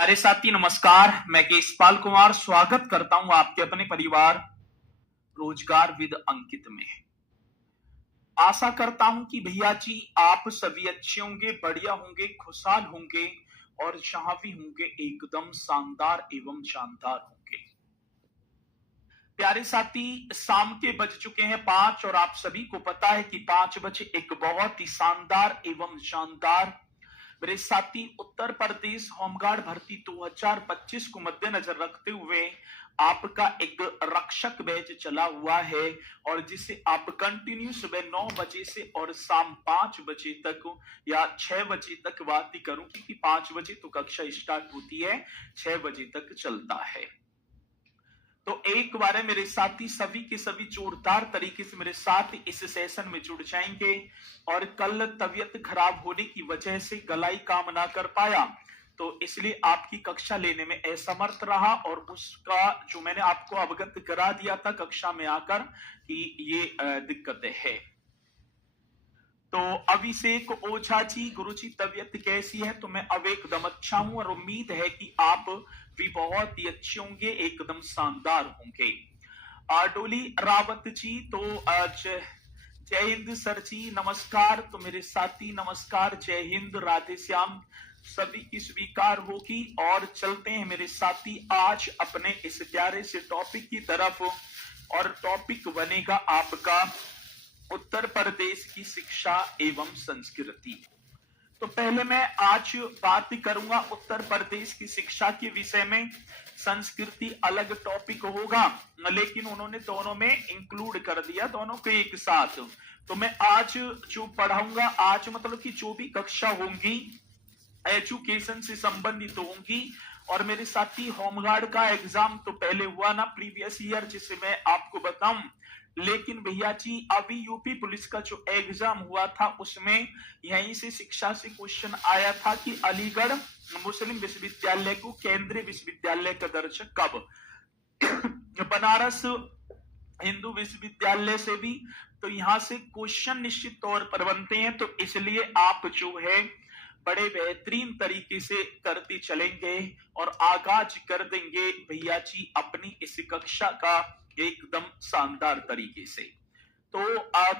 प्यारे साथी नमस्कार। मैं केशपाल कुमार स्वागत करता हूं आपके अपने परिवार रोजगार विद अंकित में। आशा करता हूं कि भैया जी आप सभी अच्छे होंगे, बढ़िया होंगे, खुशहाल होंगे और जहां भी होंगे एकदम शानदार एवं शानदार होंगे। प्यारे साथी शाम के बज चुके हैं 5 और आप सभी को पता है कि 5 बजे एक बहुत ही शानदार एवं शानदार मेरे साथी उत्तर प्रदेश होमगार्ड भर्ती 2025 को मद्देनजर रखते हुए आपका एक रक्षक बैच चला हुआ है और जिसे आप कंटिन्यू सुबह 9 बजे से और शाम 5 बजे तक या 6 बजे तक बात ही करूं क्योंकि 5 बजे तो कक्षा स्टार्ट होती है, 6 बजे तक चलता है। तो एक बार है मेरे साथी सभी के सभी जोरदार तरीके से मेरे साथ इस सेशन में जुड़ जाएंगे और कल तबीयत खराब होने की वजह से गलाई काम ना कर पाया तो इसलिए आपकी कक्षा लेने में असमर्थ रहा और उसका जो मैंने आपको अवगत करा दिया था कक्षा में आकर कि ये दिक्कतें है। तो अभिषेक ओझा जी गुरु जी तबीयत कैसी है? तो मैं अब एकदम अच्छा हूं और उम्मीद है कि आप भी बहुत ही अच्छे होंगे, एकदम शानदार होंगे। डोली रावत जी तो आज जय हिंद सर जी नमस्कार। तो मेरे साथी नमस्कार, जय हिंद, राधे श्याम सभी की स्वीकार होगी और चलते हैं मेरे साथी आज अपने इस प्यारे से टॉपिक की तरफ और टॉपिक बनेगा आपका उत्तर प्रदेश की शिक्षा एवं संस्कृति। तो पहले मैं आज बात करूंगा उत्तर प्रदेश की शिक्षा के विषय में, संस्कृति अलग टॉपिक होगा लेकिन उन्होंने दोनों में इंक्लूड कर दिया, दोनों को एक साथ। तो मैं आज जो पढ़ाऊंगा आज मतलब कि जो भी कक्षा होंगी एजुकेशन से संबंधित होंगी और मेरे साथी होमगार्ड का एग्जाम तो पहले हुआ ना प्रीवियस ईयर जिसे मैं आपको बताऊं, लेकिन भैया जी अभी यूपी पुलिस का जो एग्जाम हुआ था उसमें यहीं से शिक्षा से क्वेश्चन आया था कि अलीगढ़ मुस्लिम विश्वविद्यालय को केंद्रीय विश्वविद्यालय का दर्जा कब बनारस हिंदू विश्वविद्यालय से भी तो यहां से क्वेश्चन निश्चित तौर पर बनते हैं। तो इसलिए आप जो है बड़े बेहतरीन तरीके से करते चलेंगे और आगाज कर देंगे भैया जी अपनी इस कक्षा का एकदम शानदार तरीके से। तो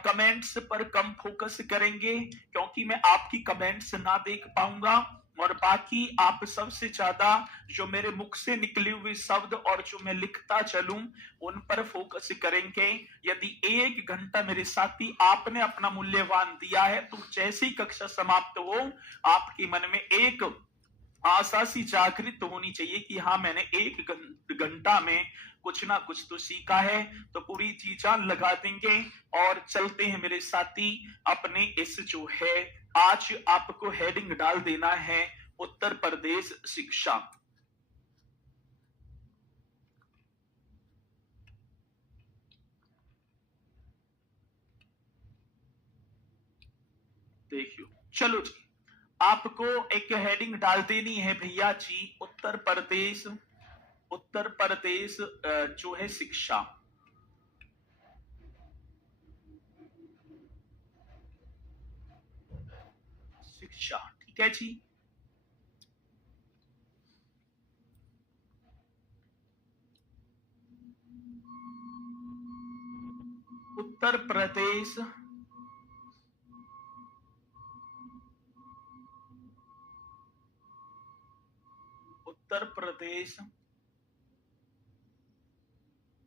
कमेंट्स पर कम फोकस करेंगे क्योंकि मैं आपकी कमेंट्स ना देख पाऊंगा और बाकी आप सबसे ज्यादा जो मेरे मुख से निकले हुए शब्द और जो मैं लिखता चलूं उन पर फोकस करेंगे। यदि 1 घंटा मेरे साथी आपने अपना मूल्यवान दिया है तो जैसे ही कक्षा समाप्त हो आपके मन में एक आशा सी जागृत होनी चाहिए कि हाँ मैंने 1 घंटा में कुछ ना कुछ तो सीखा है। तो पूरी जी जान लगा देंगे और चलते हैं मेरे साथी अपने इस जो है आज आपको हेडिंग डाल देना है उत्तर प्रदेश शिक्षा। देखियो चलो जी आपको एक हेडिंग डाल देनी है भैया जी उत्तर प्रदेश जो है शिक्षा। शिक्षा ठीक है जी। उत्तर प्रदेश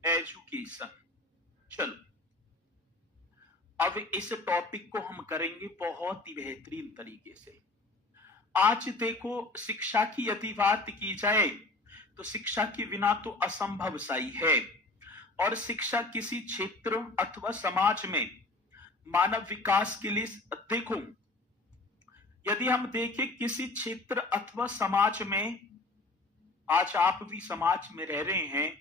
एजुकेशन। चलो अब इस टॉपिक को हम करेंगे बहुत ही बेहतरीन तरीके से। आज देखो शिक्षा की यदि बात की जाए तो शिक्षा के बिना तो असंभव सा ही है और शिक्षा किसी क्षेत्र अथवा समाज में मानव विकास के लिए देखो यदि हम देखें किसी क्षेत्र अथवा समाज में, आज आप भी समाज में रह रहे हैं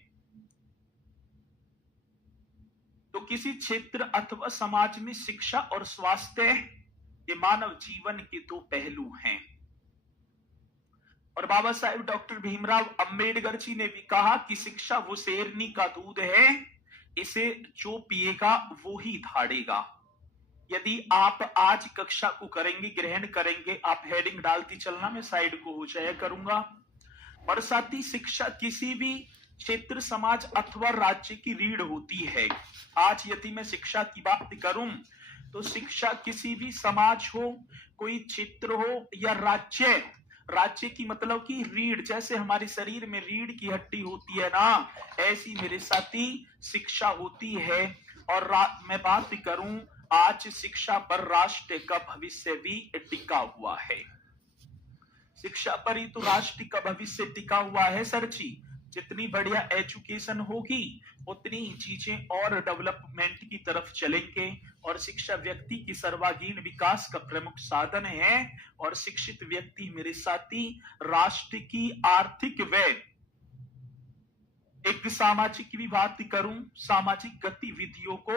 तो किसी क्षेत्र अथवा समाज में शिक्षा और स्वास्थ्य ये मानव जीवन के 2 पहलू हैं। और बाबा साहेब डॉक्टर भीमराव अंबेडकर जी ने भी कहा कि शिक्षा वो शेरनी का दूध है, इसे जो पिएगा वो ही धाड़ेगा। यदि आप आज कक्षा को करेंगे, ग्रहण करेंगे, आप हेडिंग डालती चलना, मैं साइड को हो जाया करूंगा। बरसाती शिक्षा किसी भी क्षेत्र, समाज अथवा राज्य की रीढ़ होती है। आज यदि मैं शिक्षा की बात करूं तो शिक्षा किसी भी समाज हो, कोई क्षेत्र हो या राज्य, राज्य की मतलब की रीढ़, जैसे हमारे शरीर में रीढ़ की हड्डी होती है ना, ऐसी मेरे साथी शिक्षा होती है। और मैं बात करूं आज शिक्षा पर राष्ट्र का भविष्य भी टिका हुआ है। शिक्षा पर ही तो राष्ट्र का भविष्य टिका हुआ है सर जी। जितनी बढ़िया एजुकेशन होगी उतनी ही चीजें और डेवलपमेंट की तरफ चलेंगे। और शिक्षा व्यक्ति की सर्वांगीण विकास का प्रमुख साधन है। और शिक्षित व्यक्ति मेरे साथी राष्ट्र की आर्थिक व एक सामाजिक की भी बात करूं, सामाजिक गतिविधियों को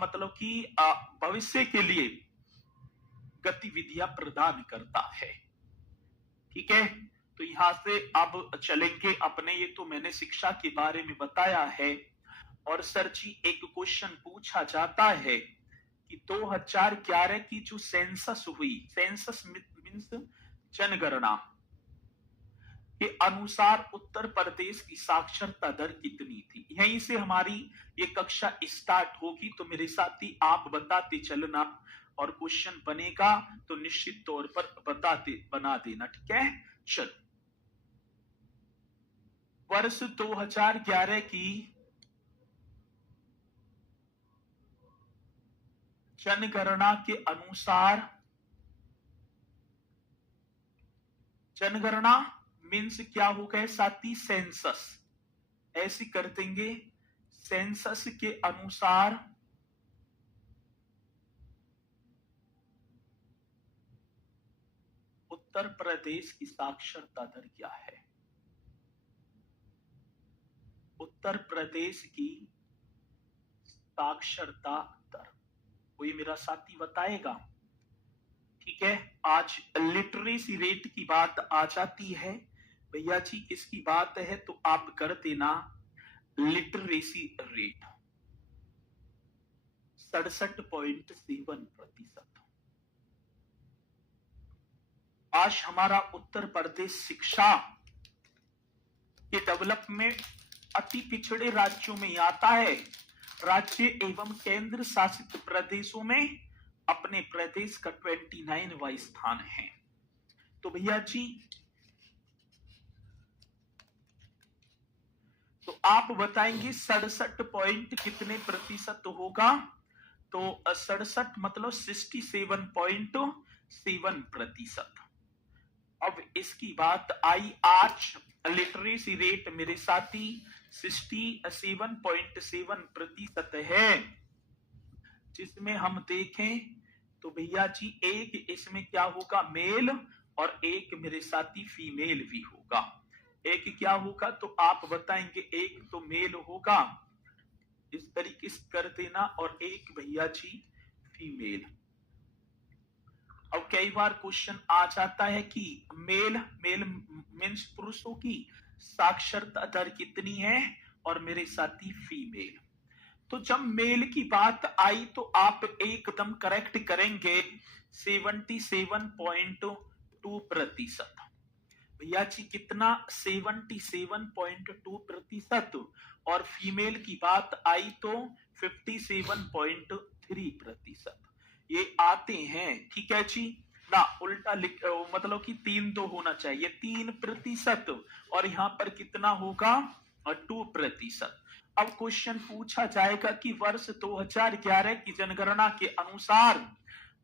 मतलब कि भविष्य के लिए गतिविधियां प्रदान करता है। ठीक है, तो यहां से अब चलेंगे अपने, ये तो मैंने शिक्षा के बारे में बताया है। और सर जी एक क्वेश्चन पूछा जाता है कि 2011 की जो सेंसस हुई, सेंसस मींस जनगणना के अनुसार उत्तर प्रदेश की साक्षरता दर कितनी थी। यहीं से हमारी ये कक्षा स्टार्ट होगी, तो मेरे साथी आप बताते चलना और क्वेश्चन बनेगा तो निश्चित तौर पर बना देना। ठीक है, चलो वर्ष 2011 की जनगणना के अनुसार, जनगणना मीन्स क्या हो गए साथी, सेंसस, ऐसी कर देंगे। सेंसस के अनुसार उत्तर प्रदेश की साक्षरता दर क्या है। उत्तर प्रदेश की साक्षरता दर कोई मेरा साथी बताएगा। ठीक है, आज लिटरेसी रेट की बात आ जाती है। भैया जी किसकी बात है तो आप कर देना लिटरेसी रेट 67.7%। आज हमारा उत्तर प्रदेश शिक्षा के डेवलपमेंट अति पिछड़े राज्यों में आता है। राज्य एवं केंद्र शासित प्रदेशों में अपने प्रदेश का 29वां स्थान है। तो भैया जी तो आप बताएंगे 67 पॉइंट कितने प्रतिशत होगा। तो 67 मतलब 67.7%। अब इसकी बात आई, आज लिटरेसी रेट मेरे साथी 67.7% है। जिसमें हम देखें तो भैया जी एक इसमें क्या होगा, मेल, और एक मेरे साथी फीमेल भी होगा। एक क्या होगा तो आप बताएंगे, एक तो मेल होगा, इस तरीके से कर देना, और एक भैया जी फीमेल। अब कई बार क्वेश्चन आ जाता है कि मेल मीन्स पुरुषों की साक्षरता दर कितनी है, और मेरे साथी फीमेल। तो जब मेल की बात आई तो आप एकदम करेक्ट करेंगे 77.2%। भैया जी कितना, 77.2%। और फीमेल की बात आई तो 57.3%। ये आते हैं। ठीक है जी ना, उल्टा मतलब कि 3 तो होना चाहिए, 3%, और यहां पर कितना होगा 2%। अब क्वेश्चन पूछा जाएगा कि वर्ष 2011 की जनगणना के अनुसार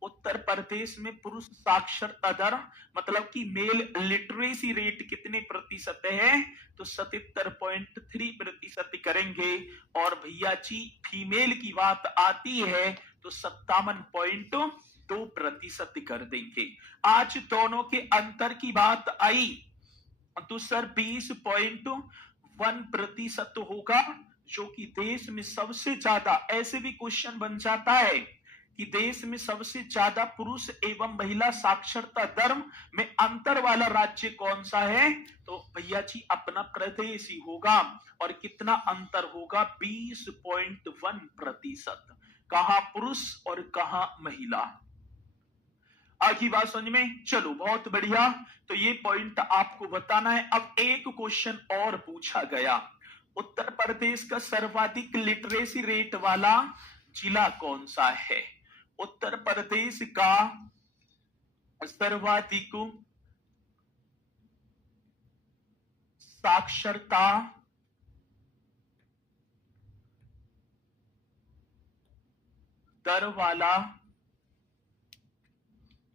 उत्तर प्रदेश में पुरुष साक्षरता दर मतलब कि मेल लिटरेसी रेट कितने प्रतिशत है, तो 77.3% करेंगे। और भैया जी फीमेल की बात आती है तो 57.2% कर देंगे। आज दोनों के अंतर की बात आई तो सर 20.1% होगा, जो कि देश में सबसे ज्यादा, ऐसे भी क्वेश्चन बन जाता है कि देश में सबसे ज्यादा पुरुष एवं महिला साक्षरता दर में अंतर वाला राज्य कौन सा है, तो भैया जी अपना प्रदेश ही होगा। और कितना अंतर होगा, 20.1%। कहां पुरुष और कहां महिला। आखिरी बात समझ में, चलो बहुत बढ़िया। तो ये पॉइंट आपको बताना है। अब एक क्वेश्चन और पूछा गया, उत्तर प्रदेश का सर्वाधिक लिटरेसी रेट वाला जिला कौन सा है? उत्तर प्रदेश का सर्वाधिक साक्षरता दर वाला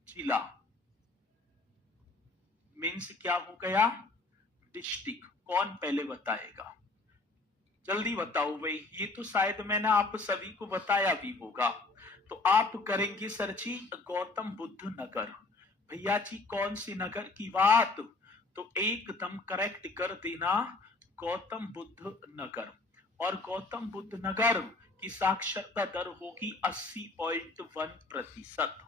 जिला मीन्स क्या हो गया? डिस्ट्रिक्ट। कौन पहले बताएगा? जल्दी बताओ भाई, ये तो शायद मैंने आप सभी को बताया भी होगा। तो आप करेंगे सर्ची गौतम बुद्ध नगर। भैया जी कौन सी नगर की बात? तो एकदम करेक्ट कर देना, गौतम बुद्ध नगर। और गौतम बुद्ध नगर की साक्षरता दर होगी 80.1%।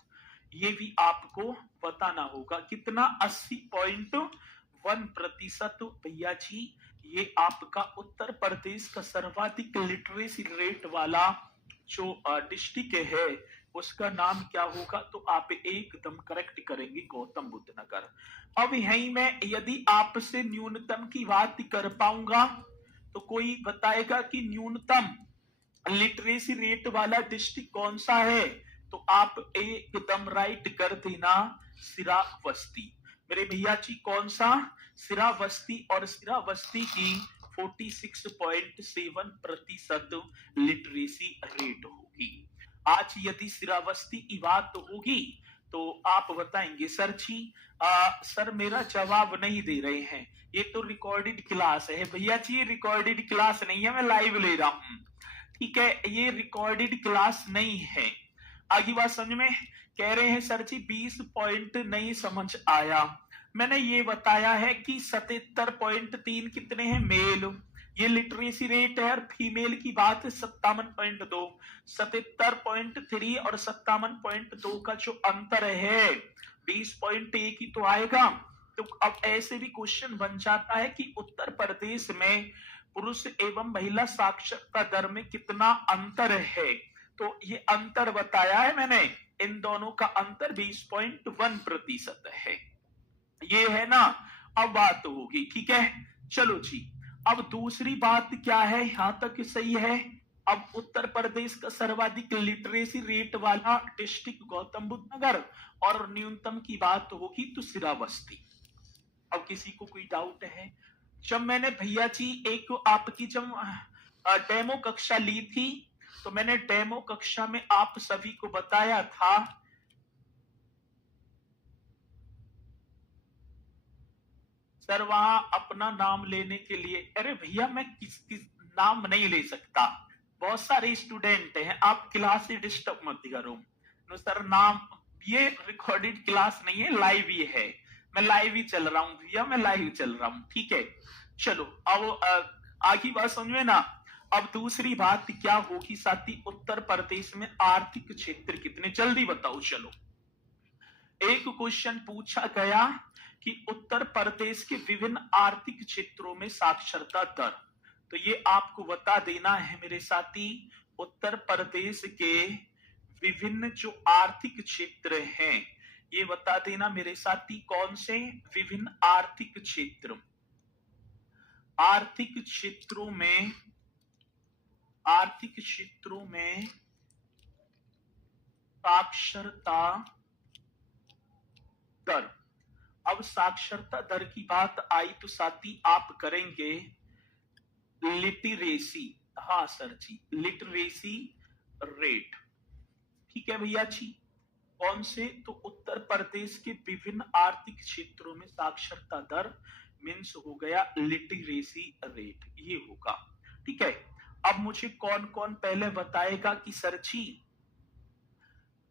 ये भी आपको बताना होगा, कितना? 80.1%। भैया जी ये आपका उत्तर प्रदेश का सर्वाधिक लिटरेसी रेट वाला जो डिस्ट्रिक्ट है उसका नाम क्या होगा? तो आप एकदम करेक्ट करेंगे, गौतम बुद्ध नगर। अब यही मैं यदि आपसे न्यूनतम की बात कर पाऊंगा तो कोई बताएगा कि न्यूनतम लिटरेसी रेट वाला डिस्ट्रिक्ट कौन सा है? तो आप एकदम राइट कर देना, श्रावस्ती। मेरे भैया जी कौन सा? श्रावस्ती। और श्रावस्ती की 46.7% लिटरेसी रेट होगी। आज यदि श्रावस्ती की बात होगी तो आप बताएंगे सर जी सर मेरा जवाब नहीं दे रहे हैं, ये तो रिकॉर्डेड क्लास है। भैया जी ये रिकॉर्डेड क्लास नहीं है, मैं लाइव ले रहा हूं, ठीक है? ये रिकॉर्डेड क्लास नहीं है। आगे बात समझ में? कह रहे हैं सर जी 20 पॉइंट नहीं समझ आया। मैंने ये बताया है कि 77.3 कितने हैं? मेल। ये लिटरेसी रेट है। और फीमेल की बात 57.2। 77.3 और 57.2 का जो अंतर है 20.1 ही तो आएगा। तो अब ऐसे भी क्वेश्चन बन जाता है कि उत्तर प्रदेश में पुरुष एवं महिला साक्षरता दर में कितना अंतर है? तो ये अंतर बताया है मैंने, इन दोनों का अंतर 20.1% है। ये है ना? अब बात होगी, ठीक है? चलो जी, अब दूसरी बात क्या है? यहां तक सही है। अब उत्तर प्रदेश का सर्वाधिक लिटरेसी रेट वाला डिस्ट्रिक्ट गौतम बुद्ध नगर, और न्यूनतम की बात होगी तो श्रावस्ती। अब किसी को कोई डाउट है? जब मैंने भैया जी एक आपकी जब डेमो कक्षा ली थी तो मैंने डेमो कक्षा में आप सभी को बताया था सर वहां अपना नाम लेने के लिए, अरे भैया मैं किस नाम नहीं ले सकता, बहुत सारे स्टूडेंट हैं, आप क्लास से डिस्टर्ब मत करो। तो सर नाम, ये रिकॉर्डेड क्लास नहीं है, लाइव ही है, मैं लाइव ही चल रहा हूँ भैया, मैं लाइव चल रहा हूँ, ठीक है? चलो अब आगे बात समझ में ना। अब दूसरी बात क्या होगी साथी? उत्तर प्रदेश में आर्थिक क्षेत्र कितने? जल्दी बताओ। चलो एक क्वेश्चन पूछा गया कि उत्तर प्रदेश के विभिन्न आर्थिक क्षेत्रों में साक्षरता दर, तो ये आपको बता देना है मेरे साथी। उत्तर प्रदेश के विभिन्न जो आर्थिक क्षेत्र हैं ये बता देना मेरे साथी, कौन से विभिन्न आर्थिक क्षेत्र? आर्थिक क्षेत्रों में साक्षरता दर। अब साक्षरता दर की बात आई तो साथी आप करेंगे लिटरेसी। हाँ सर जी, लिटरेसी रेट, ठीक है भैया जी? कौन से? तो उत्तर प्रदेश के विभिन्न आर्थिक क्षेत्रों में साक्षरता दर मीन्स हो गया लिटरेसी रेट, ये होगा, ठीक है? अब मुझे कौन कौन पहले बताएगा कि सर जी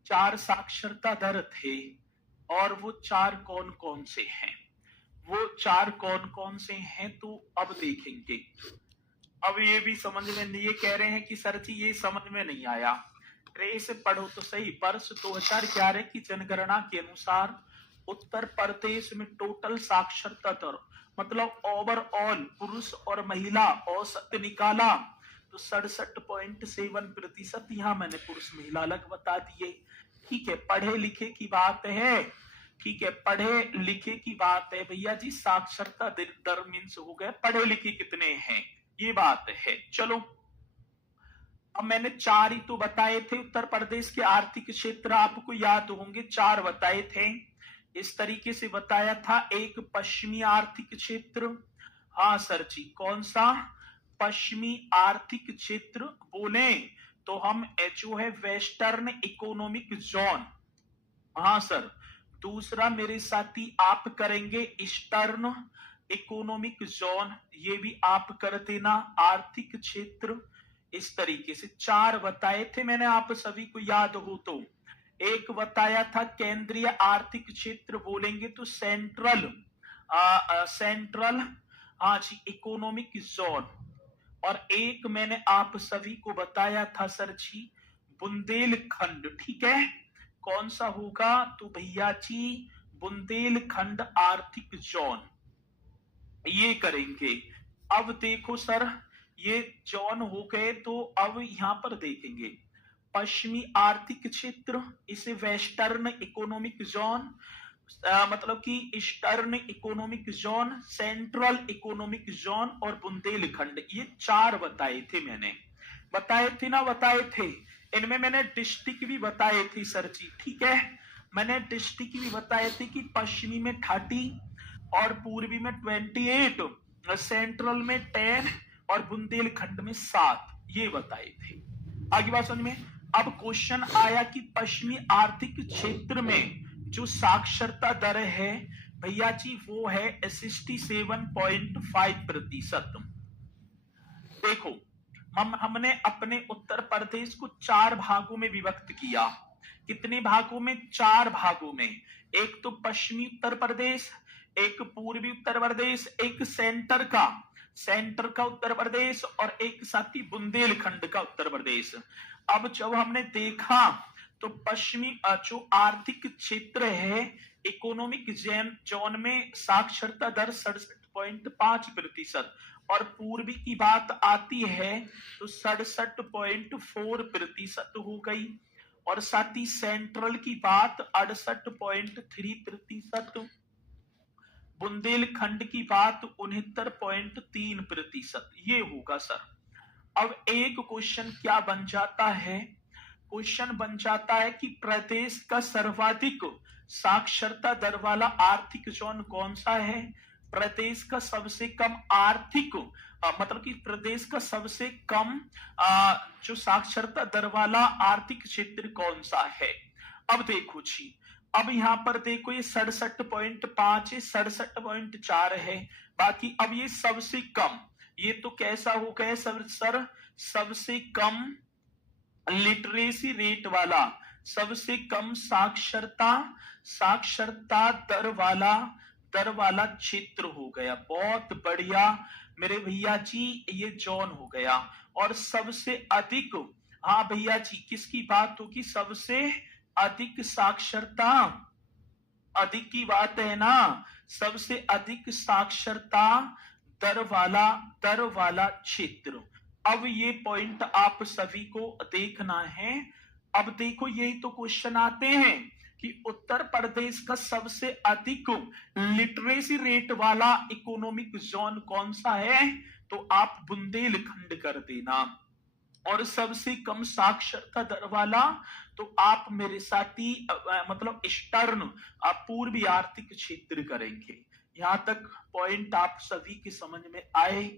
4 साक्षरता दर थे और वो 4 कौन कौन से हैं? वो 4 कौन कौन से हैं तो अब देखेंगे। अब ये भी समझ में नहीं, ये कह रहे हैं कि सर जी ये समझ में नहीं आया, ट्रेस पढ़ो तो सही। वर्ष 2011 की जनगणना के अनुसार उत्तर प्रदेश में टोटल साक्षरता दर मतलब ओवरऑल पुरुष और महिला औसत निकाला तो 67.7%। यहां मैंने पुरुष महिला अलग बता दिए। ठीक है, पढ़े लिखे की बात है, ठीक है, पढ़े लिखे की बात है भैया जी। साक्षरता दर मीन्स हो गए पढ़े लिखे कितने हैं, ये बात है। चलो, अब मैंने 4 ही तो बताए थे उत्तर प्रदेश के आर्थिक क्षेत्र, आपको याद होंगे 4 बताए थे। इस तरीके से बताया था। एक पश्चिमी आर्थिक क्षेत्र, हाँ सर जी, कौन सा पश्चिमी आर्थिक क्षेत्र बोले तो हम जो है वेस्टर्न इकोनॉमिक जोन, हाँ सर। दूसरा मेरे साथी आप करेंगे ईस्टर्न इकोनॉमिक जोन, ये भी आप कर देना आर्थिक क्षेत्र। इस तरीके से 4 बताए थे मैंने, आप सभी को याद हो तो। एक बताया था केंद्रीय आर्थिक क्षेत्र बोलेंगे तो सेंट्रल सेंट्रल, हाँ जी, इकोनॉमिक जोन। और एक मैंने आप सभी को बताया था सर जी बुंदेलखंड, ठीक है, कौन सा होगा तो भैया जी बुंदेलखंड आर्थिक जोन, ये करेंगे। अब देखो सर, ये जोन हो गए, तो अब यहां पर देखेंगे पश्चिमी आर्थिक क्षेत्र, इसे वेस्टर्न इकोनॉमिक जोन, मतलब कि eastern economic zone, central economic zone और बुंदेलखंड, ये 4 बताए थे मैंने, बताए थे ना, बताए थे। इनमें मैंने डिस्ट्रिक्ट भी बताए थे सर जी, ठीक है, मैंने डिस्ट्रिक्ट भी बताए थे कि पश्चिमी में 30 और पूर्वी में 28, सेंट्रल में 10 और बुंदेलखंड में 7, ये बताए थे। आगे बात समझ में। अब क्वेश्चन आया कि पश्चिमी आर्थिक क्षेत्र में जो साक्षरता दर है भैया जी वो है 67.5%। देखो, हमने अपने उत्तर प्रदेश को 4 भागों में विभक्त किया। कितने भागों में? 4 भागों में। एक तो पश्चिमी उत्तर प्रदेश, एक पूर्वी उत्तर प्रदेश, एक सेंटर का उत्तर प्रदेश और एक साथी बुंदेलखंड का उत्तर प्रदेश। अब जब हमने देखा तो पश्चिमी जो आर्थिक क्षेत्र है इकोनॉमिक जोन में साक्षरता दर 67.5% और पूर्वी की बात आती है तो 67.4% हो गई, और साथ ही सेंट्रल की बात 68.3%, बुंदेलखंड की बात 69.3%, ये होगा सर। अब एक क्वेश्चन क्या बन जाता है, क्वेश्चन बन जाता है कि प्रदेश का सर्वाधिक साक्षरता दर वाला आर्थिक जोन कौन सा है, प्रदेश का सबसे कम आर्थिक मतलब कि प्रदेश का सबसे कम जो साक्षरता दर वाला आर्थिक क्षेत्र कौन सा है। अब देखो जी, अब यहां पर देखो ये 67.5 है, 67.4 है, बाकी अब ये सबसे कम, ये तो कैसा हो गया सर, सबसे कम लिटरेसी रेट वाला, सबसे कम साक्षरता दर वाला क्षेत्र हो गया। बहुत बढ़िया मेरे भैया जी, ये जोन हो गया। और सबसे अधिक, हाँ भैया जी, किसकी बात होगी, सबसे अधिक साक्षरता, अधिक की बात है ना, सबसे अधिक साक्षरता दर वाला क्षेत्र। अब ये पॉइंट आप सभी को देखना है। अब देखो, यही तो क्वेश्चन आते हैं कि उत्तर प्रदेश का सबसे अधिक लिटरेसी रेट वाला इकोनॉमिक जोन कौन सा है, तो आप बुंदेलखंड कर देना। और सबसे कम साक्षरता दर वाला तो आप मेरे साथी मतलब ईस्टर्न पूर्वी आर्थिक क्षेत्र करेंगे। यहां तक पॉइंट आप सभी के समझ में आए?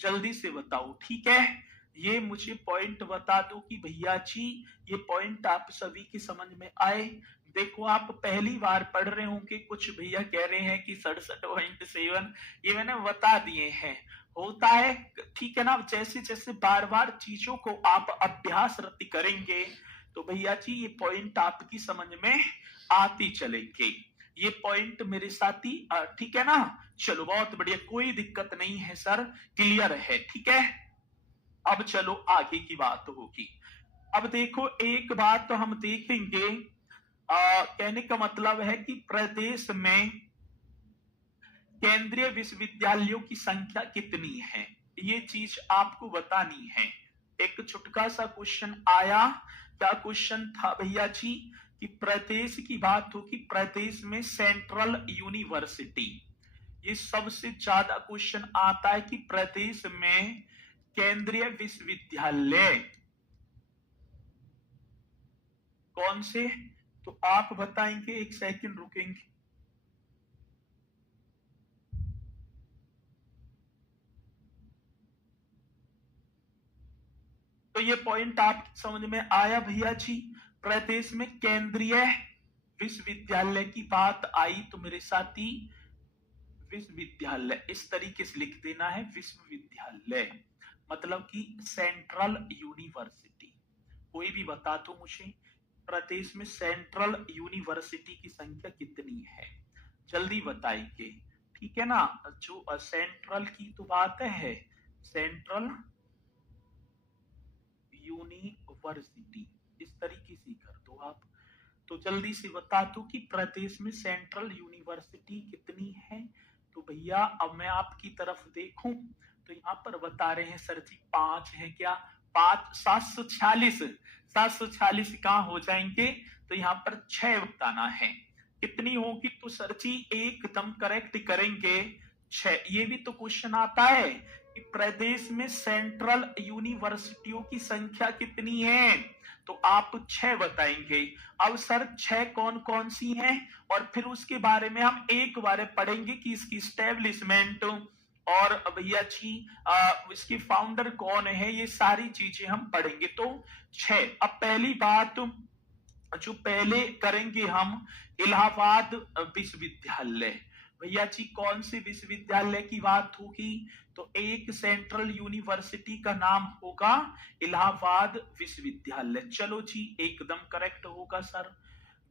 जल्दी से बताओ, ठीक है, ये मुझे पॉइंट बता दो कि भैया जी ये पॉइंट आप सभी की समझ में आए। देखो, आप पहली बार पढ़ रहे होंगे, कुछ भैया कह रहे हैं कि 67.7, ये मैंने बता दिए हैं, होता है, ठीक है ना। जैसे जैसे बार बार चीजों को आप अभ्यास रति करेंगे तो भैया जी ये पॉइंट आपकी समझ में आती चलेंगे। ये पॉइंट मेरे साथी ठीक है ना। चलो, बहुत बढ़िया, कोई दिक्कत नहीं है सर, क्लियर है, ठीक है। अब चलो आगे की बात होगी। अब देखो, एक बात तो हम देखेंगे, कहने का मतलब है कि प्रदेश में केंद्रीय विश्वविद्यालयों की संख्या कितनी है, ये चीज आपको बतानी है। एक छुटका सा क्वेश्चन आया, क्या क्वेश्चन था भैया जी कि प्रदेश की बात हो कि प्रदेश में सेंट्रल यूनिवर्सिटी, ये सबसे ज्यादा क्वेश्चन आता है कि प्रदेश में केंद्रीय विश्वविद्यालय कौन से, तो आप बताएंगे, एक सेकंड रुकेंगे। तो ये पॉइंट आप समझ में आया भैया जी। प्रदेश में केंद्रीय विश्वविद्यालय की बात आई तो मेरे साथी विश्वविद्यालय इस तरीके से लिख देना है, विश्वविद्यालय मतलब कि सेंट्रल यूनिवर्सिटी। कोई भी बता तो मुझे प्रदेश में सेंट्रल यूनिवर्सिटी की संख्या कितनी है, जल्दी बताइए, ठीक है ना। जो सेंट्रल की तो बात है, सेंट्रल यूनिवर्सिटी इस तरीके से कर दो आप। तो जल्दी से बता दो कि प्रदेश में सेंट्रल यूनिवर्सिटी कितनी है। तो भैया अब मैं आपकी तरफ देखूं तो यहाँ पर बता रहे हैं सर जी 5 है क्या, 5 746, 746 कहाँ हो जाएंगे, तो यहाँ पर 6 बताना है। कितनी होगी, तो सर जी एकदम करेक्ट करेंगे 6। ये भी तो क्वेश्चन आता है कि प्रदेश में सेंट्रल यूनिवर्सिटियों की संख्या कितनी है, तो आप 6 बताएंगे। अब सर 6 कौन कौन सी हैं, और फिर उसके बारे में हम एक बार पढ़ेंगे कि इसकी स्टैब्लिशमेंट और भैया जी इसके फाउंडर कौन है, ये सारी चीजें हम पढ़ेंगे। तो 6। अब पहली बात जो पहले करेंगे हम, इलाहाबाद विश्वविद्यालय। भैया जी कौन से विश्वविद्यालय की बात होगी, तो एक सेंट्रल यूनिवर्सिटी का नाम होगा इलाहाबाद विश्वविद्यालय। चलो जी एकदम करेक्ट होगा सर।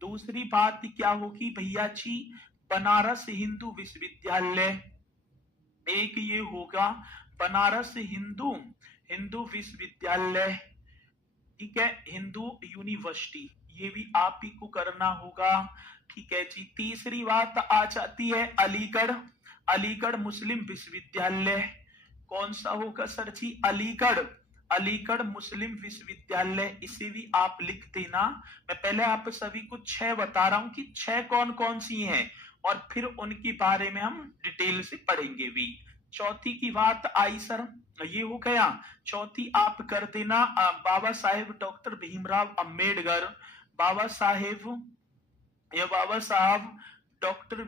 दूसरी बात क्या होगी भैया जी, बनारस हिंदू विश्वविद्यालय, एक ये होगा बनारस हिंदू हिंदू विश्वविद्यालय, ठीक है, हिंदू यूनिवर्सिटी, ये भी आप ही को करना होगा, ठीक है जी। तीसरी बात आ जाती है अलीगढ़, अलीगढ़ मुस्लिम विश्वविद्यालय, कौन सा होगा सर जी, अलीगढ़, अलीगढ़ मुस्लिम विश्वविद्यालय, इसे भी आप लिख देना। मैं पहले आप सभी को 6 बता रहा हूं कि 6 कौन कौन सी हैं, और फिर उनके बारे में हम डिटेल से पढ़ेंगे भी। चौथी की बात आई सर, ये हो गया। चौथी आप कर देना बाबा साहेब डॉक्टर भीमराव अंबेडकर, बाबा साहेब या बाबा साहब डॉक्टर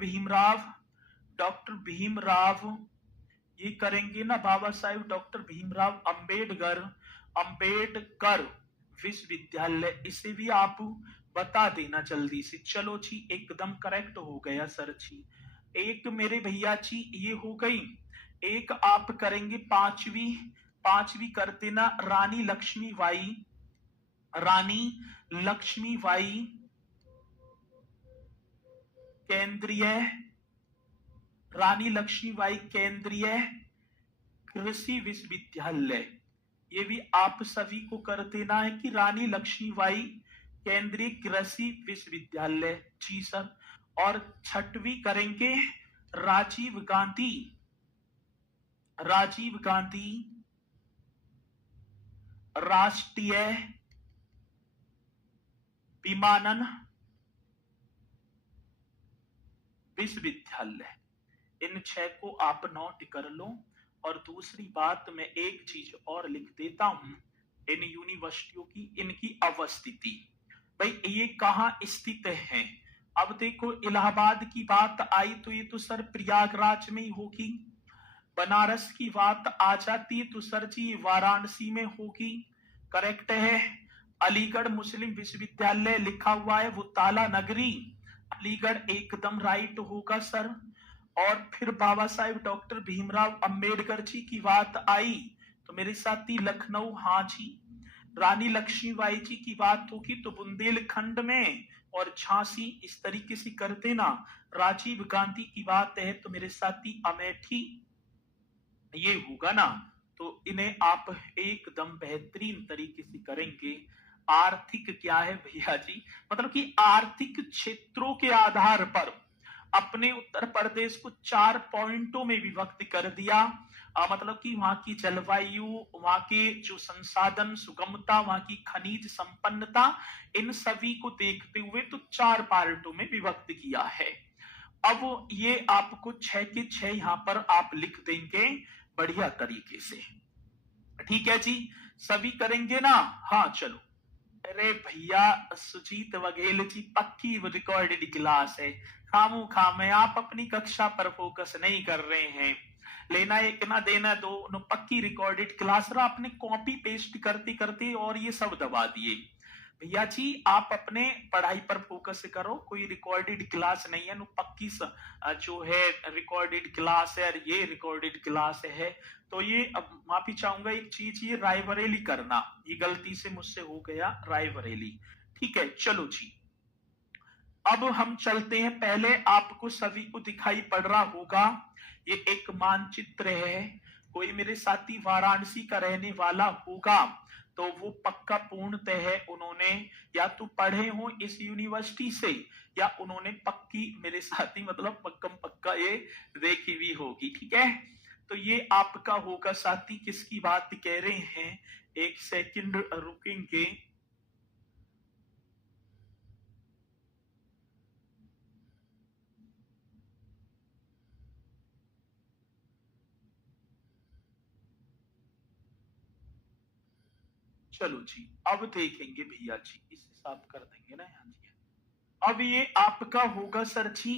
भीमराव, ये करेंगे ना, बाबा साहेब डॉक्टर भीमराव अंबेडकर, अंबेडकर विश्वविद्यालय, इसे भी आप बता देना जल्दी से। चलो जी एकदम करेक्ट हो गया सर जी। एक मेरे भैया जी ये हो गई। एक आप करेंगे पांचवी कर देना रानी लक्ष्मीबाई, रानी लक्ष्मीबाई केंद्रीय, रानी लक्ष्मीबाई केंद्रीय कृषि विश्वविद्यालय, ये भी आप सभी को कर देना है कि रानी लक्ष्मीबाई केंद्रीय कृषि विश्वविद्यालय जी सर। और छठवीं करेंगे राजीव गांधी, राजीव गांधी राष्ट्रीय विमानन विश्वविद्यालय। इन 6 को आप नोट कर लो। और दूसरी बात मैं एक चीज और लिख देता हूं, इन यूनिवर्सिटियों की इनकी अवस्थिति, भाई ये कहां स्थित है। अब देखो इलाहाबाद की बात आई तो ये तो सर प्रयागराज में ही होगी। बनारस की बात आ जाती है तो सर जी वाराणसी में होगी, करेक्ट है। अलीगढ़ मुस्लिम विश्वविद्यालय लिखा हुआ है वो ताला नगरी, अलीगढ़ एकदम राइट होगा सर। और फिर बाबा साहेब डॉक्टर भीमराव अंबेडकर जी की बात आई तो मेरे साथी लखनऊ, हाँ जी। रानी लक्ष्मीबाई जी की बात होगी तो बुंदेलखंड में, और झांसी इस तरीके से कर देना। राजीव गांधी की बात है तो मेरे साथी अमेठी, ये होगा ना। तो इन्हें आप एकदम बेहतरीन तरीके से करेंगे। आर्थिक क्या है भैया जी, मतलब कि आर्थिक क्षेत्रों के आधार पर अपने उत्तर प्रदेश को 4 पॉइंटों में विभक्त कर दिया। मतलब कि वहां की जलवायु, वहां के जो संसाधन, सुगमता, वहां की खनिज संपन्नता, इन सभी को देखते हुए तो 4 पार्टों में विभक्त किया है। अब ये आपको 6 के 6 यहां पर आप लिख देंगे बढ़िया तरीके से। ठीक है जी, सभी करेंगे ना? हाँ चलो। अरे भैया सुजीत वघेल जी, पक्की रिकॉर्डेड क्लास है। खामू खामे आप अपनी कक्षा पर फोकस नहीं कर रहे हैं। लेना एक ना देना दो, पक्की रिकॉर्डेड क्लास रहा। आपने कॉपी पेस्ट करते करते और ये सब दबा दिए। भैया जी आप अपने पढ़ाई पर फोकस करो, कोई रिकॉर्डेड क्लास नहीं है। पक्की जो है रिकॉर्डेड क्लास है, और ये रिकॉर्डेड क्लास है। तो ये अब माफी चाहूंगा एक चीज, ये रायबरेली करना, ये गलती से मुझसे हो गया, रायबरेली। ठीक है चलो जी, अब हम चलते हैं। पहले आपको सभी को दिखाई पड़ रहा होगा ये एक मानचित्र है। कोई मेरे साथी वाराणसी का रहने वाला होगा तो वो पक्का पूर्णतः है उन्होंने या तो पढ़े हो इस यूनिवर्सिटी से, या उन्होंने पक्की मेरे साथी मतलब पक्कम पक्का ये देखी भी होगी। ठीक है, तो ये आपका होगा साथी। किसकी बात कह रहे हैं? एक सेकंड रुकेंगे। चलो जी, अब देखेंगे भैया जी, इस हिसाब कर देंगे ना यहाँ जी। अब ये आपका होगा सर जी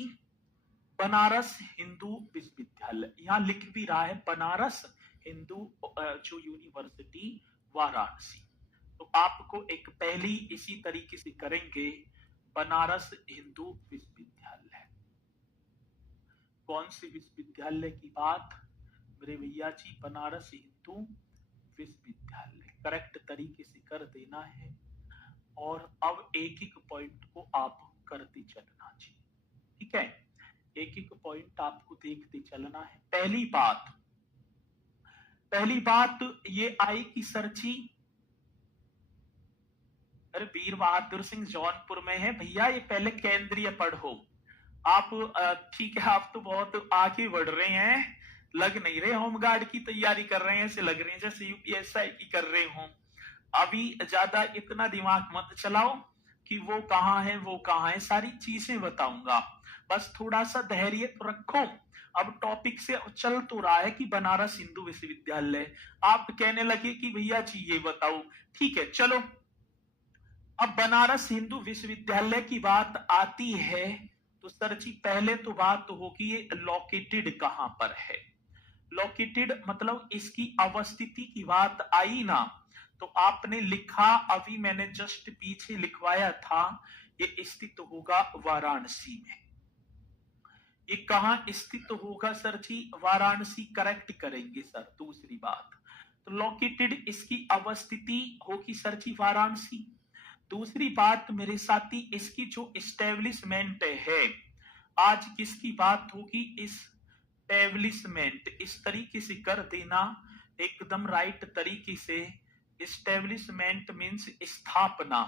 बनारस हिंदू विश्वविद्यालय। यहाँ लिख भी रहा है बनारस हिंदू जो यूनिवर्सिटी वाराणसी। तो आपको एक पहली इसी तरीके से करेंगे, बनारस हिंदू विश्वविद्यालय। कौन से विश्वविद्यालय की बात मेरे भैया जी? बनारस हिंदू विश्वविद्यालय, करेक्ट तरीके से कर देना है। और अब एक एक पॉइंट को आप करते चलना जी। ठीक है, एक एक पॉइंट आपको देखते चलना है। पहली बात ये आई कि सर जी, अरे वीर बहादुर सिंह जौनपुर में है भैया, ये पहले केंद्रीय पढ़ो आप। ठीक है, आप तो बहुत आगे बढ़ रहे हैं, लग नहीं रहे होमगार्ड की तैयारी कर रहे हैं, ऐसे लग रहे हैं जैसे यूपीएसआई की कर रहे हो। अभी ज्यादा इतना दिमाग मत चलाओ कि वो कहाँ है वो कहाँ है, सारी चीजें बताऊंगा, बस थोड़ा सा धैर्य तो रखो। अब टॉपिक से चल तो रहा है कि बनारस हिंदू विश्वविद्यालय, आप कहने लगे कि भैया जी ये बताओ। ठीक है चलो, अब बनारस हिंदू विश्वविद्यालय की बात आती है तो सर जी पहले तो बात होगी ये लोकेटेड कहां पर है। लोकेटेड मतलब इसकी अवस्थिति की बात आई ना, तो आपने लिखा, अभी मैंने जस्ट पीछे लिखवाया था, ये स्थित होगा वाराणसी में। ये कहां स्थित होगा सर जी? वाराणसी, करेक्ट करेंगे सर। दूसरी बात तो लोकेटेड इसकी अवस्थिति होगी सर जी वाराणसी। दूसरी बात मेरे साथी, इसकी जो एस्टेब्लिशमेंट है, आज किसकी बात होगी? एस्टेब्लिशमेंट, इस तरीके से कर देना एकदम राइट तरीके से। एस्टेब्लिशमेंट मीन्स स्थापना।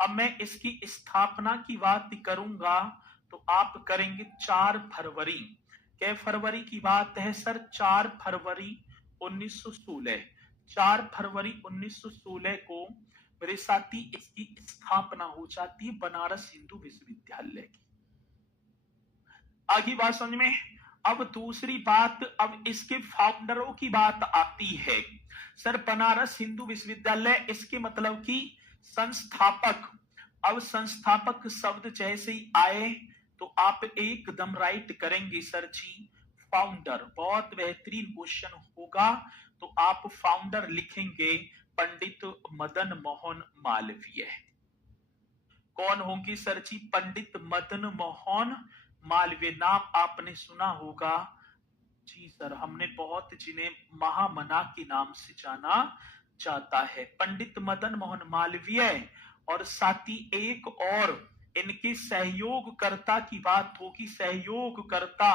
अब मैं इसकी स्थापना की बात करूंगा तो आप करेंगे 4 फरवरी। क्या फरवरी की बात है सर? 4 फरवरी 1916। 4 फरवरी 1916 को मेरे साथी इसकी स्थापना हो जाती है, बनारस हिंदू विश्वविद्यालय की। आगे बात समझ में? अब दूसरी बात, अब इसके फाउंडरों की बात आती है। सर बनारस हिंदू विश्वविद्यालय, इसके मतलब कि संस्थापक। अब संस्थापक शब्द जैसे ही आए तो आप एकदम राइट करेंगे सर जी फाउंडर। बहुत बेहतरीन क्वेश्चन होगा तो आप फाउंडर लिखेंगे पंडित मदन मोहन मालवीय। कौन होंगे सर जी? पंडित मदन मोहन मालवीय, नाम आपने सुना होगा जी सर, हमने बहुत जिन्हें महामना के नाम से जाना जाता है, पंडित मदन मोहन मालवीय। और साथ ही एक और इनके सहयोगकर्ता की बात होगी, सहयोगकर्ता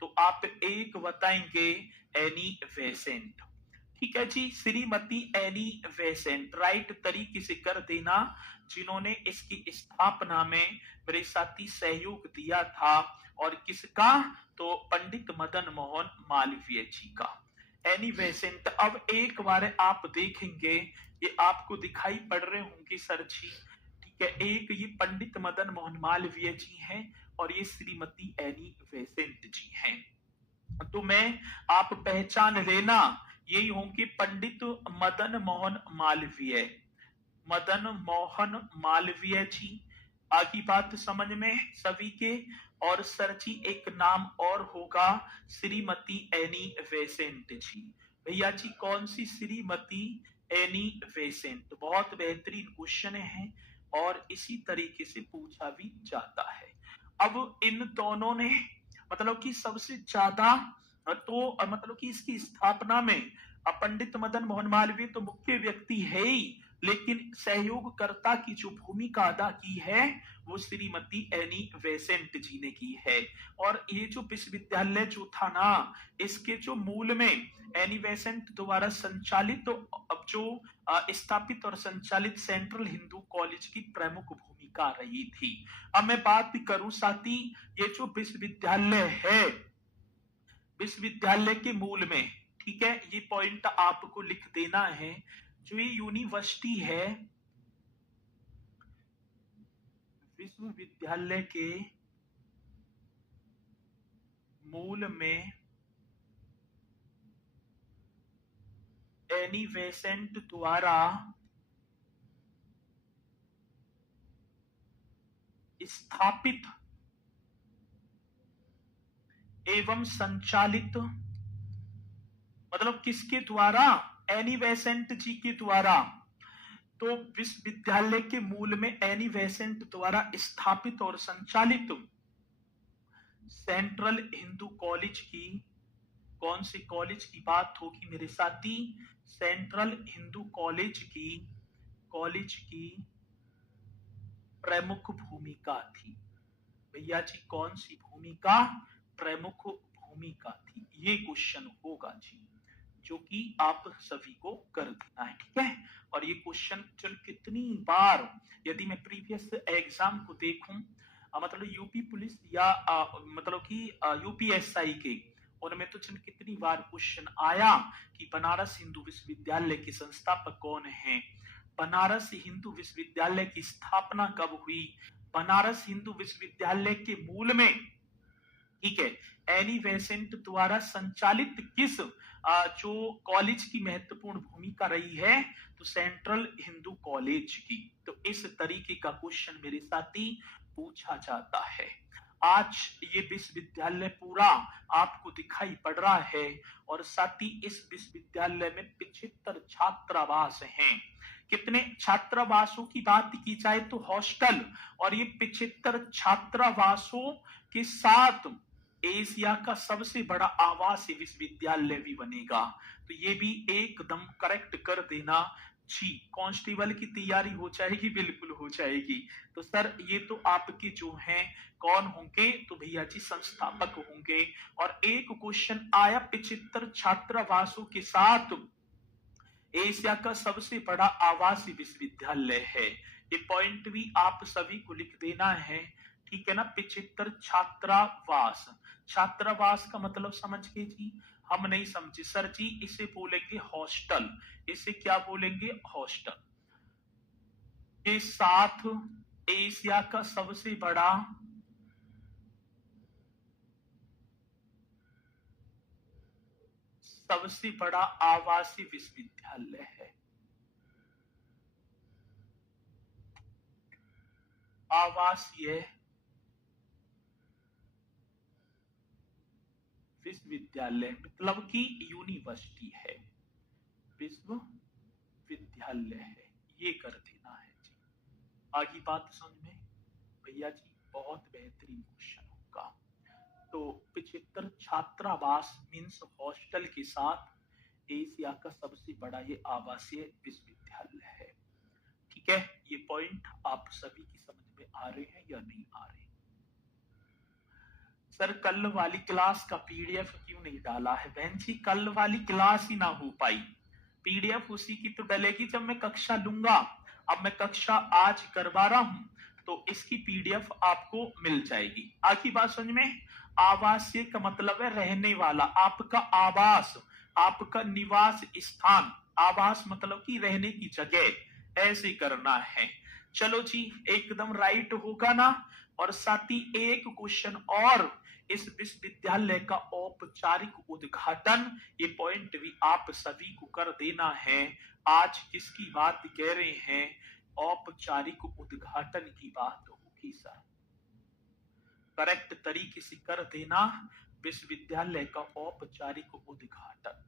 तो आप एक बताएंगे एनी बेसेंट। ठीक है जी, श्रीमती एनी बेसेंट, राइट तरीके से कर देना, जिन्होंने इसकी स्थापना में मेरे साथी सहयोग दिया था। और किसका? तो पंडित मदन मोहन मालवीय जी का। Annie Besant. अब एक बार आप देखेंगे, ये आपको दिखाई पड़ रहे होंगे सर जी, ठीक है। एक ये पंडित मदन मोहन मालवीय जी हैं और ये श्रीमती एनी बेसेंट जी हैं। तो मैं आप पहचान लेना, यही होंगे पंडित मदन मोहन मालवीय, मदन मोहन मालवीय जी। आगे बात समझ में सभी के। और सर जी एक नाम और होगा श्रीमती एनी बेसेंट जी। भैया जी कौन सी श्रीमती एनी बेसेंट? बहुत बेहतरीन क्वेश्चन है और इसी तरीके से पूछा भी जाता है। अब इन दोनों ने मतलब कि सबसे ज्यादा तो मतलब कि इसकी स्थापना में पंडित मदन मोहन मालवीय तो मुख्य व्यक्ति है ही, लेकिन सहयोगकर्ता की जो भूमिका अदा की है वो श्रीमती एनी बेसेंट जी ने की है। और ये जो विश्वविद्यालय जो था ना, इसके जो मूल में एनी बेसेंट द्वारा संचालित तो अब जो स्थापित और संचालित सेंट्रल हिंदू कॉलेज की प्रमुख भूमिका रही थी। अब मैं बात करूं साथी, ये जो विश्वविद्यालय है, विश्वविद्यालय के मूल में, ठीक है, ये पॉइंट आपको लिख देना है। जो ये यूनिवर्सिटी है, विश्वविद्यालय के मूल में एनी बेसेंट द्वारा स्थापित एवं संचालित, मतलब किसके द्वारा? एनी बेसेंट जी के द्वारा। तो विश्वविद्यालय के मूल में एनी बेसेंट द्वारा स्थापित और संचालित सेंट्रल हिंदू कॉलेज की, कौन से कॉलेज की बात होगी मेरे साथी? सेंट्रल हिंदू कॉलेज की प्रमुख भूमिका थी। भैया जी कौन सी भूमिका? प्रमुख भूमिका थी। ये क्वेश्चन होगा जी, जो कि आप सभी को कर देना है, ठीक है। और ये क्वेश्चन चल कितनी बार, यदि मैं प्रीवियस एग्जाम को देखूं, मतलब यूपी पुलिस या मतलब कि यूपीएसआई के, उनमें तो चल कितनी बार क्वेश्चन आया कि बनारस हिंदू विश्वविद्यालय के संस्थापक कौन हैं, बनारस हिंदू विश्वविद्यालय की स्थापना कब हुई, बनारस हिंदू विश्वविद्यालय के मूल में, ठीक है, एनी बेसेंट द्वारा संचालित किस जो कॉलेज की महत्वपूर्ण भूमिका रही है, तो सेंट्रल हिंदू कॉलेज की। तो इस तरीके का क्वेश्चन मेरे साथी पूछा जाता है। आज ये विश्वविद्यालय पूरा आपको दिखाई पड़ रहा है और साथ ही इस विश्वविद्यालय में 75 छात्रावास हैं। कितने छात्रावासों की बात की जाए तो हॉस्टल, और ये 75 छात्रावासों के साथ एशिया का सबसे बड़ा आवासीय विश्वविद्यालय भी बनेगा। तो ये भी एकदम करेक्ट कर देना जी। कांस्टेबल की तैयारी हो जाएगी? बिल्कुल हो जाएगी। तो सर ये तो आपके जो हैं कौन होंगे, तो भैया जी संस्थापक होंगे। और एक क्वेश्चन आया 75 छात्रावासों के साथ एशिया का सबसे बड़ा आवासीय विश्वविद्यालय है। ये पॉइंट भी आप सभी को लिख देना है, ठीक है ना। 75 छात्रावास, छात्रावास का मतलब समझ गए जी? हम नहीं समझे सर जी, इसे बोलेंगे हॉस्टल। इसे क्या बोलेंगे? हॉस्टल। के साथ एशिया का सबसे बड़ा आवासीय विश्वविद्यालय है। आवासीय विश्वविद्यालय मतलब कि यूनिवर्सिटी है, विश्वविद्यालय है, ये कर देना है जी। आगे बात समझ में? भैया जी बहुत बेहतरीन क्वेश्चन होगा। तो 75 छात्रावास मीन्स हॉस्टल के साथ एशिया का सबसे बड़ा ये आवासीय विश्वविद्यालय है, ठीक है। ये पॉइंट आप सभी की समझ में आ रहे हैं या नहीं आ रहे? सर कल वाली क्लास का पीडीएफ क्यों नहीं डाला है? बहन जी कल वाली क्लास ही ना हो पाई, पीडीएफ उसी की तो डलेगी जब मैं कक्षा लूंगा। अब मैं कक्षा आज करवा रहा हूं तो इसकी पीडीएफ आपको मिल जाएगी। आखिरी बात समझ में? आवासीय का मतलब है रहने वाला, आपका आवास, आपका निवास स्थान, आवास मतलब कि रहने की जगह, ऐसे करना है। चलो जी, एकदम राइट होगा ना। और साथ ही एक क्वेश्चन और, इस विश्वविद्यालय का औपचारिक उद्घाटन, ये पॉइंट भी आप सभी को कर देना है। आज किसकी बात कह रहे हैं? औपचारिक उद्घाटन की बात होगी सर, करेक्ट तरीके से कर देना। विश्वविद्यालय का औपचारिक उद्घाटन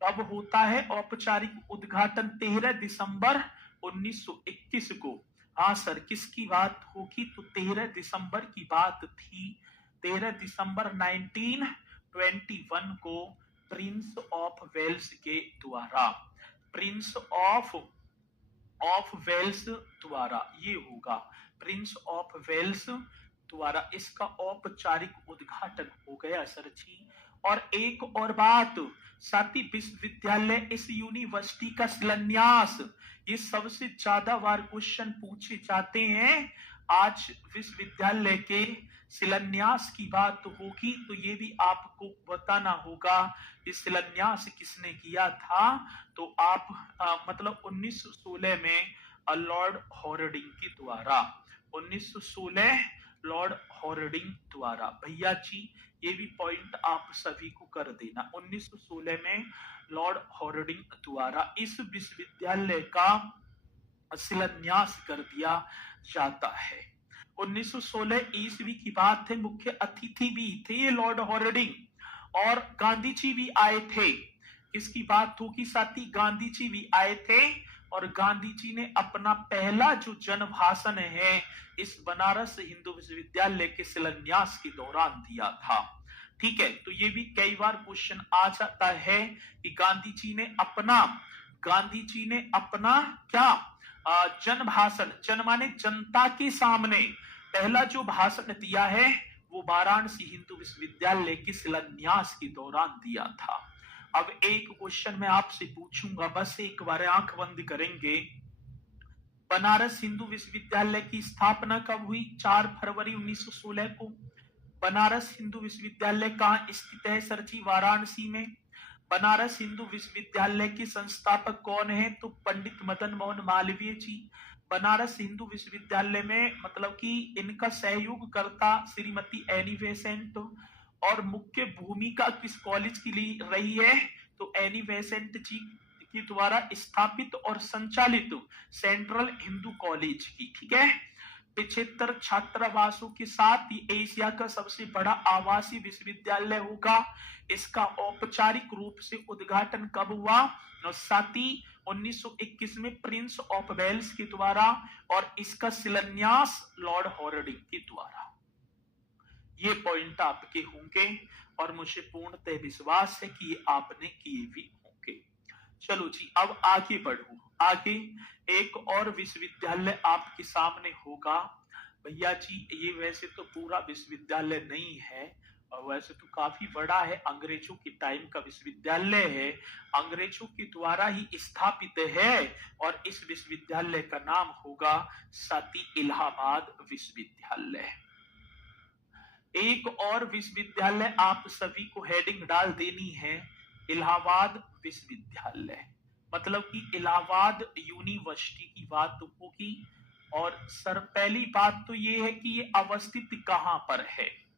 कब होता है? औपचारिक उद्घाटन 13 दिसंबर 1921 को। हाँ सर, किसकी बात होगी? तो 13 दिसंबर की बात थी। 13 दिसंबर 1921 को प्रिंस ऑफ वेल्स के द्वारा, प्रिंस ऑफ वेल्स द्वारा ये होगा, प्रिंस ऑफ वेल्स द्वारा इसका औपचारिक उद्घाटन हो गया सर जी। और एक और बात, साथी विश्वविद्यालय इस यूनिवर्सिटी का शिलान्यास, ये सबसे ज्यादा बार क्वेश्चन पूछे जाते हैं। आज विश्वविद्यालय के शिलान्यास की बात होगी तो ये भी आपको बताना होगा कि शिलान्यास किसने किया था। तो आप मतलब 1916 में लॉर्ड हॉर्डिंग के द्वारा, 1916 लॉर्ड हॉर्डिंग द्वारा। भैया जी ये भी पॉइंट आप सभी को कर देना, 1916 में लॉर्ड हॉर्डिंग द्वारा इस विश्वविद्यालय का शिलान्यास कर दिया जाता है। 1916 ईस्वी की बात है। मुख्य अतिथि भी थे लॉर्ड हॉर्डिंग और गांधी जी भी आए थे। किसकी बात होगी साथी? गांधी जी भी आए थे और गांधी जी ने अपना पहला जो जन भाषण है इस बनारस हिंदू विश्वविद्यालय के शिलान्यास के दौरान दिया था। ठीक है, तो ये भी कई बार क्वेश्चन आ जाता है कि गांधी जी ने अपना क्या जन भाषण, जन माने जनता के सामने पहला जो भाषण दिया है वो वाराणसी हिंदू विश्वविद्यालय के शिलान्यास के दौरान दिया था। अब एक क्वेश्चन मैं आपसे पूछूंगा, बस एक बार आंख बंद करेंगे। बनारस हिंदू विश्वविद्यालय की स्थापना कब हुई? 4 फरवरी 1916 को। बनारस हिंदू विश्वविद्यालय कहाँ स्थित है सर जी? वाराणसी में। बनारस हिंदू विश्वविद्यालय के संस्थापक कौन है? तो पंडित मदन मोहन मालवीय जी। बनारस हिंदू विश्वविद्यालय में मतलब कि इनका सहयोगकर्ता श्रीमती एनी बेसेंट। और मुख्य भूमिका किस कॉलेज की ली रही है? तो एनी बेसेंट जी के द्वारा स्थापित और संचालित सेंट्रल हिंदू कॉलेज की। ठीक है, 75 छात्रावासों के साथ ये एशिया का सबसे बड़ा आवासीय विश्वविद्यालय होगा। इसका औपचारिक रूप से उद्घाटन कब हुआ? साथ ही 1921 में प्रिंस ऑफ वेल्स के द्वारा और इसका शिलान्यास लॉर्ड हॉर्डिंग के द्वारा। ये पॉइंट आपके होंगे और मुझे पूर्णतः विश्वास है कि ये आपने किए भी होंगे। चलो जी, अब आगे बढ़ो। आगे एक और विश्वविद्यालय आपके सामने होगा। भैया जी ये वैसे तो पूरा विश्वविद्यालय नहीं है और वैसे तो काफी बड़ा है, अंग्रेजों के टाइम का विश्वविद्यालय है, अंग्रेजों के द्वारा ही स्थापित है और इस विश्वविद्यालय का नाम होगा सती इलाहाबाद विश्वविद्यालय। एक और विश्वविद्यालय आप सभी को हेडिंग डाल देनी है, इलाहाबाद विश्वविद्यालय, मतलब कि इलाहाबाद यूनिवर्सिटी की बात होगी। और सर पहली बात तो ये है कि ये अवस्थित कहां पर है?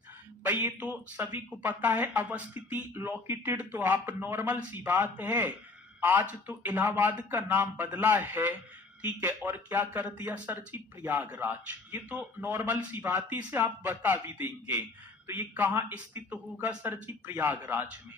भाई ये तो सभी को पता है, अवस्थिति लोकेटेड तो आप नॉर्मल सी बात है। आज तो इलाहाबाद का नाम बदला है, ठीक है, और क्या कर दिया सर जी? प्रयागराज। ये तो नॉर्मल सी बात ही से आप बता भी देंगे। तो ये कहाँ स्थित होगा सर जी? प्रयागराज में।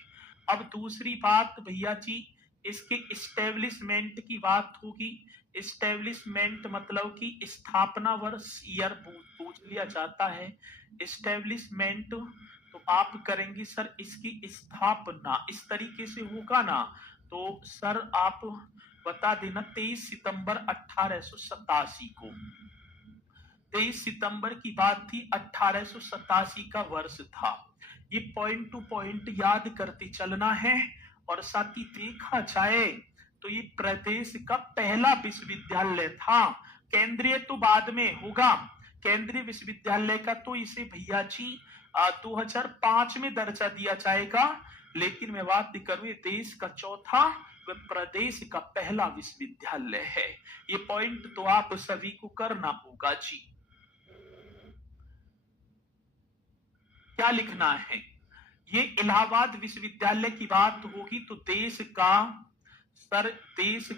अब दूसरी बात भैया जी, इसके इस्टेब्लिशमेंट की बात होगी। इस्टेब्लिशमेंट मतलब कि स्थापना वर्ष ईयर पूछ लिया जाता है। इस्टेब्लिशमेंट तो आप करेंगे सर इसकी स्थापना, इस तरीके से होगा ना, तो सर आप बता देना 23 सितंबर 1887 को। 23 सितंबर की बात थी, 1887 का वर्ष था। ये पॉइंट टू पॉइंट याद करते चलना है। और साथ ही देखा जाए तो ये प्रदेश का पहला विश्वविद्यालय था। केंद्रीय तो बाद में होगा, केंद्रीय विश्वविद्यालय का तो इसे भैया जी 2005 में दर्जा दिया जाएगा। लेकिन मैं बात करूं, ये देश का चौथा व प्रदेश का पहला विश्वविद्यालय है। ये पॉइंट तो आप सभी को करना होगा जी। क्या लिखना है? ये इलाहाबाद विश्वविद्यालय की बात होगी तो देश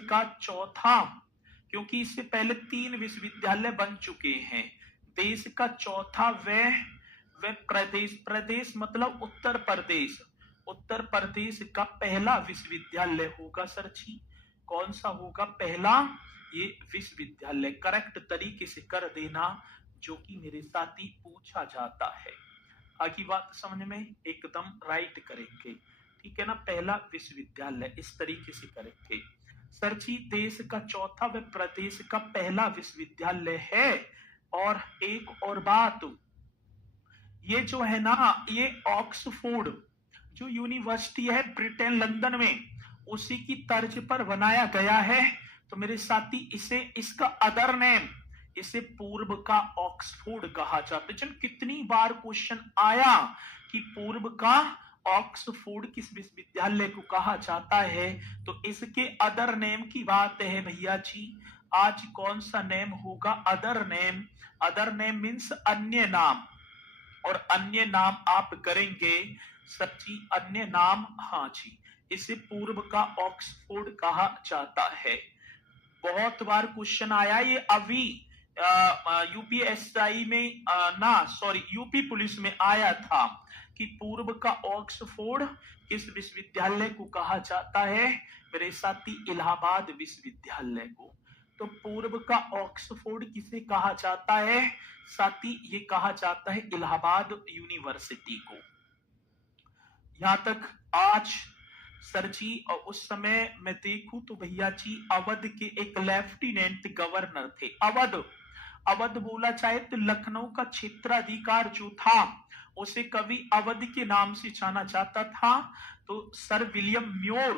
का चौथा, क्योंकि इससे पहले 3 विश्वविद्यालय बन चुके हैं। देश का चौथा व प्रदेश मतलब उत्तर प्रदेश का पहला विश्वविद्यालय होगा सर जी। कौन सा होगा पहला? ये विश्वविद्यालय। करेक्ट तरीके से कर देना, जो कि मेरे साथ ही पूछा जाता है। आगे बात समझ में एकदम राइट करेंगे, ठीक है ना। पहला विश्वविद्यालय इस तरीके से करेंगे सर जी। देश का चौथा व प्रदेश का पहला विश्वविद्यालय है। और एक और बात, ये जो है ना, ये ऑक्सफोर्ड जो यूनिवर्सिटी है ब्रिटेन लंदन में, उसी की तर्ज पर बनाया गया है। तो मेरे साथी इसका अदर नेम, इसे पूर्व का ऑक्सफोर्ड कहा जाता है। कितनी बार क्वेश्चन आया कि पूर्व का ऑक्सफोर्ड किस विश्वविद्यालय को कहा जाता है, तो इसके अदर नेम की बात है भैया जी। आज कौन सा नेम होगा? अदर नेम मीन्स अन्य नाम, और अन्य नाम आप करेंगे सर जी, अन्य नाम। हाँ जी, इसे पूर्व का ऑक्सफोर्ड कहा जाता है। बहुत बार क्वेश्चन आया ये। अभी यूपीएसआई में यूपी पुलिस में आया था कि पूर्व का ऑक्सफोर्ड किस विश्वविद्यालय को कहा जाता है? मेरे साथी, इलाहाबाद विश्वविद्यालय को। तो पूर्व का ऑक्सफोर्ड किसे कहा जाता है साथी? ये कहा जाता है इलाहाबाद यूनिवर्सिटी को। यहां तक आज सर जी। और उस समय मैं देखूं तो भैया जी, अवध के एक लेफ्टिनेंट गवर्नर थे। अवध बोला चाहे तो लखनऊ का क्षेत्राधिकार जो था, उसे कभी अवध के नाम से जाना जाता था। तो सर विलियम म्योर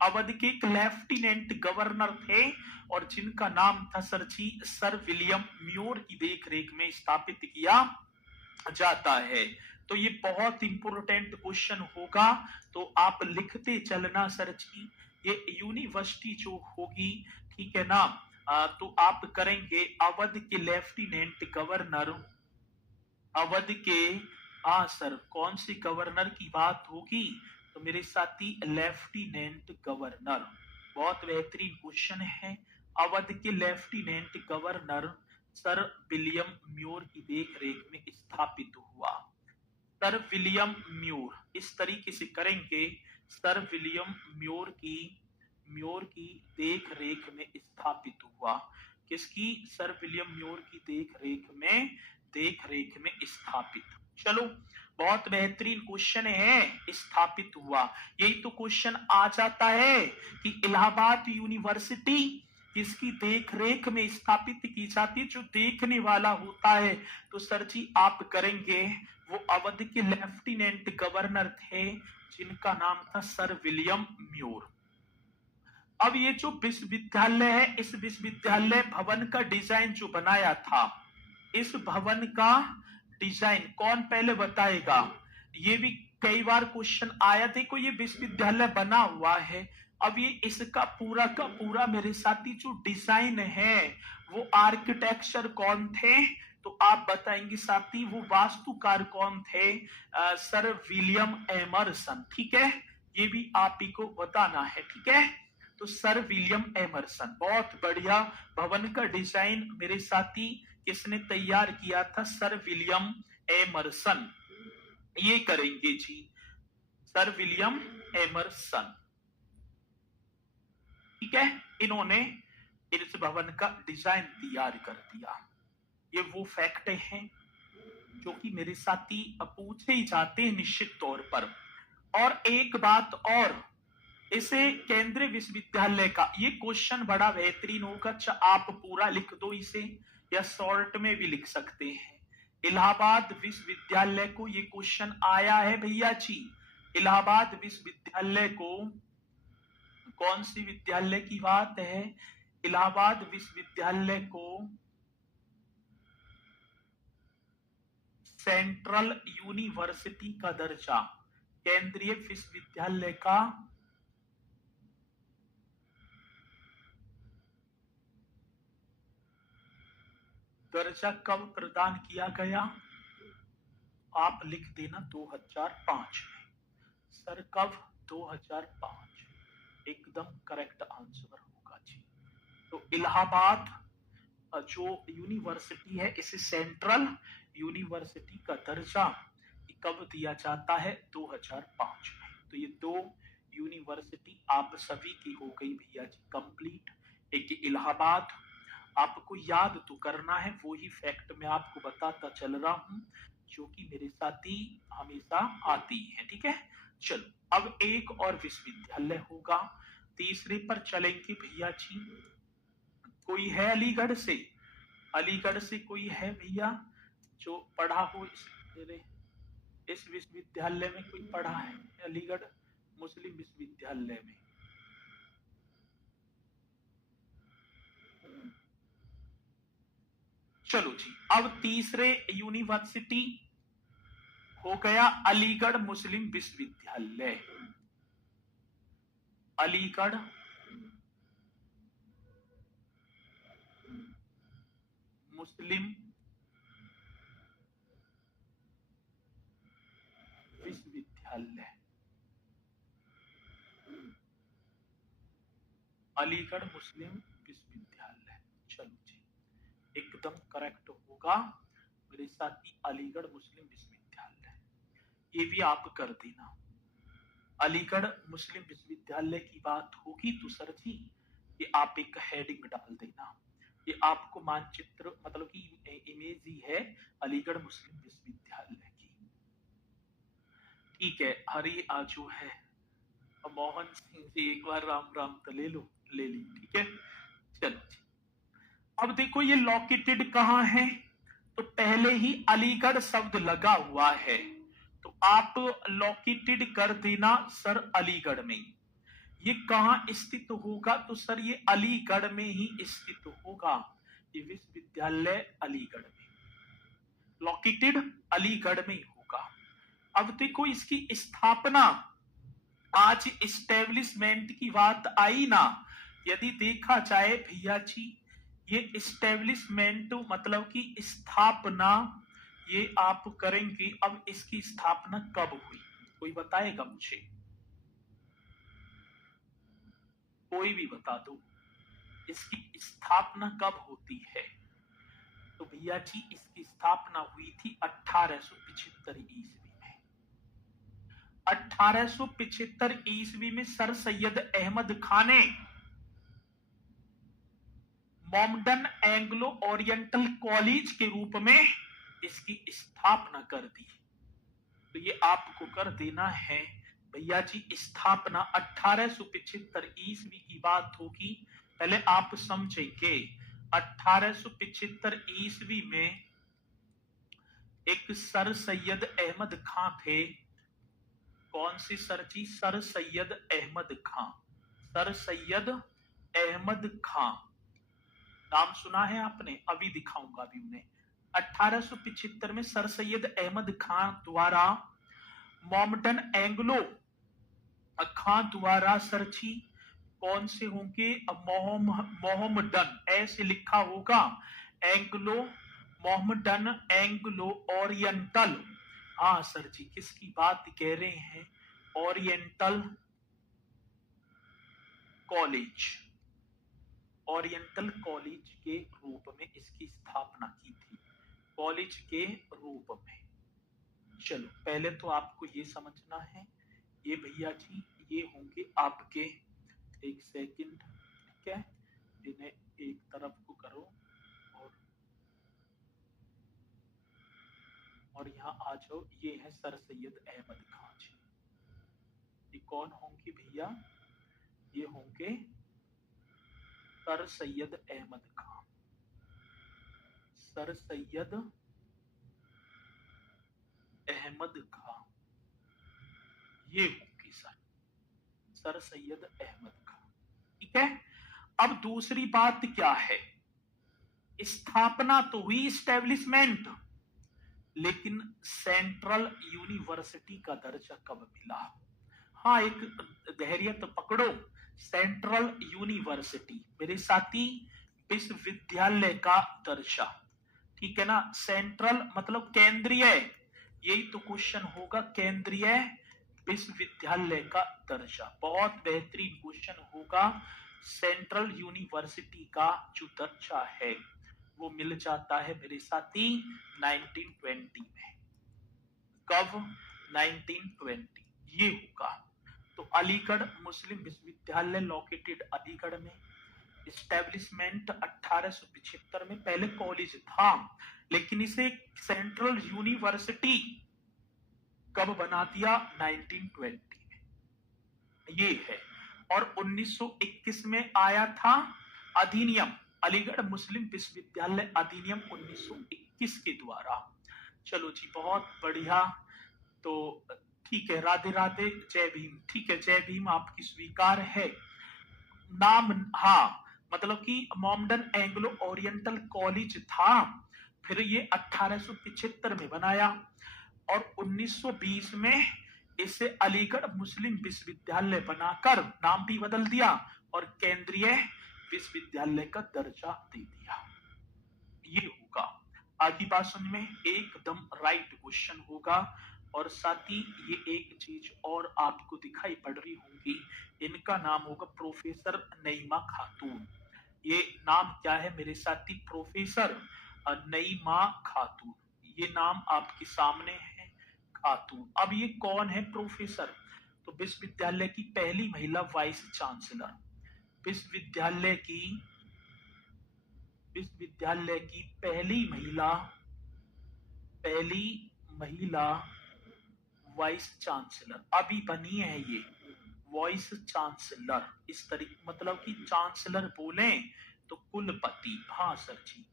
अवध के एक लेफ्टिनेंट गवर्नर थे, और जिनका नाम था सर जी सर विलियम म्योर की देखरेख में स्थापित किया जाता है। तो ये बहुत इंपोर्टेंट क्वेश्चन होगा, तो आप लिखते चलना सर जी। ये यूनिवर्सिटी जो होगी, ठीक है ना, तो आप करेंगे अवध के लेफ्टिनेंट गवर्नर, अवध के सर कौन सी गवर्नर की बात होगी? तो मेरे साथी लेफ्टिनेंट गवर्नर। बहुत बेहतरीन क्वेश्चन है। अवध के lieutenant governor sir William more की देखरेख में स्थापित हुआ। सर विलियम म्योर, इस तरीके से करेंगे। सर विलियम म्योर की देखरेख में स्थापित हुआ। किसकी? सर विलियम म्योर की देखरेख में स्थापित। चलो, बहुत बेहतरीन क्वेश्चन है। स्थापित हुआ, यही तो क्वेश्चन आ जाता है कि इलाहाबाद यूनिवर्सिटी किसकी देखरेख में स्थापित की जाती है? जो देखने वाला होता है, तो सर जी आप करेंगे, वो अवध के लेफ्टिनेंट गवर्नर थे, जिनका नाम था सर विलियम म्योर। अब ये जो विश्वविद्यालय है, इस विश्वविद्यालय भवन का डिजाइन जो बनाया था, इस भवन का डिजाइन कौन पहले बताएगा? ये भी कई बार क्वेश्चन आया। देखो, ये विश्वविद्यालय बना हुआ है। अब ये इसका पूरा का पूरा मेरे साथी जो डिजाइन है, वो आर्किटेक्चर कौन थे? तो आप बताएंगे साथी, वो वास्तुकार कौन थे? Sir William Emerson. ठीक है, ये भी आप ही को बताना है। ठीक है, तो सर विलियम एमरसन। बहुत बढ़िया। भवन का डिजाइन मेरे साथी किसने तैयार किया था? Sir William Emerson. ये करेंगे जी, सर विलियम एमरसन। ठीक है, इन्होंने इस भवन का डिजाइन तैयार कर दिया। ये वो फैक्ट हैं जो कि मेरे साथी पूछे ही जाते हैं निश्चित तौर पर। और एक बात और, इसे केंद्रीय विश्वविद्यालय का, ये क्वेश्चन बड़ा बेहतरीन होगा। आप पूरा लिख दो इसे, या शॉर्ट में भी लिख सकते हैं। इलाहाबाद विश्वविद्यालय को ये क्वेश्चन आया है भैया जी। इलाहाबाद विश्वविद्यालय को, कौन सी विद्यालय की बात है? इलाहाबाद विश्वविद्यालय को सेंट्रल यूनिवर्सिटी का दर्जा केंद्रीय विश्वविद्यालय का दर्जा कब प्रदान किया गया? आप लिख देना 2005 में। सर कब? 2005। एकदम करेक्ट आंसर होगा जी। तो इलाहाबाद जो यूनिवर्सिटी है इसे सेंट्रल यूनिवर्सिटी का दर्जा कब दिया जाता है? 2005 में। तो ये दो यूनिवर्सिटी आप सभी की हो गई भैया जी कंप्लीट। एक इलाहाबाद, आपको याद तो करना है, वो ही फैक्ट मैं आपको बताता चल रहा हूं जो कि मेरे साथ ही हमेशा आती है। ठीक है, चलो अब एक और विश्वविद्यालय होगा। तीसरे पर चलेंगे भैया जी। कोई है अलीगढ़ से? अलीगढ़ से कोई है भैया जो पढ़ा हो इस विश्वविद्यालय में? कोई पढ़ा है अलीगढ़ मुस्लिम विश्वविद्यालय में? चलो जी, अब तीसरे यूनिवर्सिटी हो गया अलीगढ़ मुस्लिम विश्वविद्यालय। अलीगढ़ मुस्लिम विश्वविद्यालय, अलीगढ़ मुस्लिम विश्वविद्यालय। चलो जी, एकदम करेक्ट होगा मेरे साथ ही, अलीगढ़ मुस्लिम विश्वविद्यालय। ये भी आप कर देना। अलीगढ़ मुस्लिम विश्वविद्यालय की बात होगी तो सर जी ये आप एक हेडिंग डाल देना। ये आपको मानचित्र मतलब कि इमेज ही है अलीगढ़ मुस्लिम विश्वविद्यालय की। ठीक है, हरी आजू है मोहन सिंह जी, एक बार राम राम तो ले लो, ले ली। ठीक है, चलो जी। अब देखो ये लोकेटेड कहाँ है? तो पहले ही अलीगढ़ शब्द लगा हुआ है तो आप लोकेटेड कर देना सर अलीगढ़ में। ये कहाँ स्थित होगा? तो सर ये अलीगढ़ में ही स्थित होगा। ये विश्वविद्यालय अलीगढ़ में, लोकेटेड अलीगढ़ में ही होगा। अब देखो इसकी स्थापना, आज इस्टेब्लिशमेंट की बात आई ना, यदि देखा जाए भैया जी ये इस्टेब्लिशमेंट मतलब की स्थापना ये आप करेंगे। अब इसकी स्थापना कब हुई कोई बताएगा मुझे? कोई भी बता दो इसकी स्थापना कब होती है? तो भैया जी इसकी स्थापना हुई थी 1875 ईस्वी में। 1875 ईस्वी में सर सैयद अहमद खान ने मोमडन एंग्लो ओरिएंटल कॉलेज के रूप में इसकी स्थापना कर दी। तो ये आपको कर देना है भैया जी, स्थापना 1875 ईस्वी की बात होगी। पहले आप समझेंगे 1875 ईस्वी में एक सर सैयद अहमद खां थे। कौन सी सर जी? सर सैयद अहमद खां। सर सैयद अहमद खां नाम सुना है आपने? अभी दिखाऊंगा अभी उन्हें। 1875 में सर सैयद अहमद खां द्वारा मोमडन एंग्लो खां द्वारा सर जी कौन से होंगे? मोहम्मदन ऐसे लिखा होगा, एंग्लो मोहम्मदन एंग्लो ओरिएंटल। हाँ सर जी, किसकी बात कह रहे हैं? ओरिएंटल कॉलेज, ओरिएंटल कॉलेज के रूप में इसकी स्थापना की थी, कॉलेज के रूप में। चलो पहले तो आपको ये समझना है, ये भैया जी ये होंगे आपके, एक सेकंड, ठीक है, इन्हें एक तरफ को करो और यहाँ आ जाओ। ये है सर सैयद अहमद खान जी। ये कौन होंगे भैया? ये होंगे सर सैयद अहमद खान। सर सैयद अहमद खान ये होंगे सर सैयद अहमद खान। ठीक है, अब दूसरी बात क्या है? स्थापना तो हुई, स्टैब्लिशमेंट लेकिन सेंट्रल यूनिवर्सिटी का दर्जा कब मिला? हाँ, एक धैर्य तो पकड़ो। सेंट्रल यूनिवर्सिटी मेरे साथी विश्वविद्यालय का दर्जा, ठीक है ना। सेंट्रल मतलब केंद्रीय, यही तो क्वेश्चन होगा, केंद्रीय विश्वविद्यालय का दर्जा। बहुत बेहतरीन क्वेश्चन होगा। सेंट्रल यूनिवर्सिटी का जो दर्जा है वो मिल जाता है मेरे साथी 1920 में। कब? 1920 ये होगा। तो अलीगढ़ मुस्लिम विश्वविद्यालय लोकेटेड अलीगढ़ में। इस्टेब्लिशमेंट 1875 में। पहले कॉलेज था लेकिन इसे सेंट्रल यूनिवर्सिटी कब बना दिया? 1920 में ये है। और 1921 में आया था अधिनियम, अलीगढ़ मुस्लिम विश्वविद्यालय अधिनियम 1921 के द्वारा। चलो जी, बहुत बढ़िया। तो ठीक है, राधे राधे, जय भीम। ठीक है, जय भीम आपकी स्वीकार है। नाम, हाँ, मतलब कि मॉमडन एंग्लो ओरिएंटल कॉलेज था, फिर ये 1875 में बनाया और 1920 में इसे अलीगढ़ मुस्लिम विश्वविद्यालय बनाकर नाम भी बदल दिया और केंद्रीय विश्वविद्यालय का दर्जा दे दिया। ये होगा। आगे बात समझ में, एकदम राइट क्वेश्चन होगा। और साथ ही ये एक चीज और आपको दिखाई पड़ रही होगी, इनका नाम होगा प्रोफेसर नईमा खातून। ये नाम क्या है मेरे साथी? प्रोफेसर नईमा खातून। ये नाम आपके सामने है, खातून। अब ये कौन है प्रोफेसर? तो विश्वविद्यालय की पहली महिला वाइस चांसलर, विश्वविद्यालय की पहली महिला वाइस चांसलर अभी बनी है ये, वाइस चांसलर। इस तरीके मतलब कि चांसलर बोले तो कुलपति। हाँ सर जी,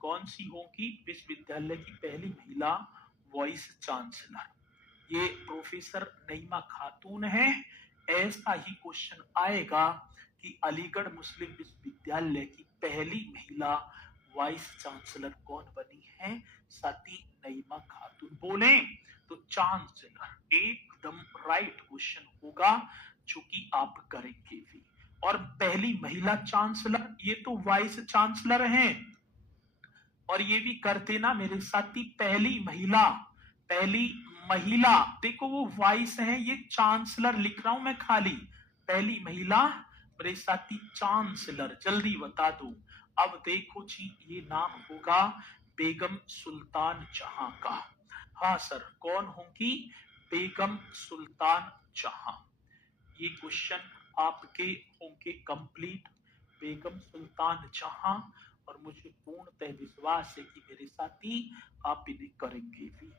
कौन सी होगी? विश्वविद्यालय की पहली महिला वाइस चांसलर, ये प्रोफेसर नईमा खातून है। ऐसा ही क्वेश्चन आएगा कि अलीगढ़ मुस्लिम विश्वविद्यालय की पहली महिला वाइस चांसलर कौन बनी है? सती नईमा खातून। बोले तो चांसलर। एकदम राइट क्वेश्चन होगा जो कि आप करेंगे भी। और पहली महिला चांसलर, ये तो वाइस चांसलर हैं और ये भी करते ना मेरे साथी, पहली महिला। देखो वो वाइस है, ये चांसलर लिख रहा हूं मैं खाली। पहली महिला मेरे साथी चांसलर, जल्दी बता दो। अब देखो जी, ये नाम होगा बेगम सुल्तान जहां का। हाँ सर, कौन होंगी? बेगम सुल्तान जहां। ये क्वेश्चन आपके होंगे कंप्लीट, बेगम सुल्तान जहां। और मुझे पूर्णतः विश्वास है कि मेरे साथी आप इन्हें करेंगे भी।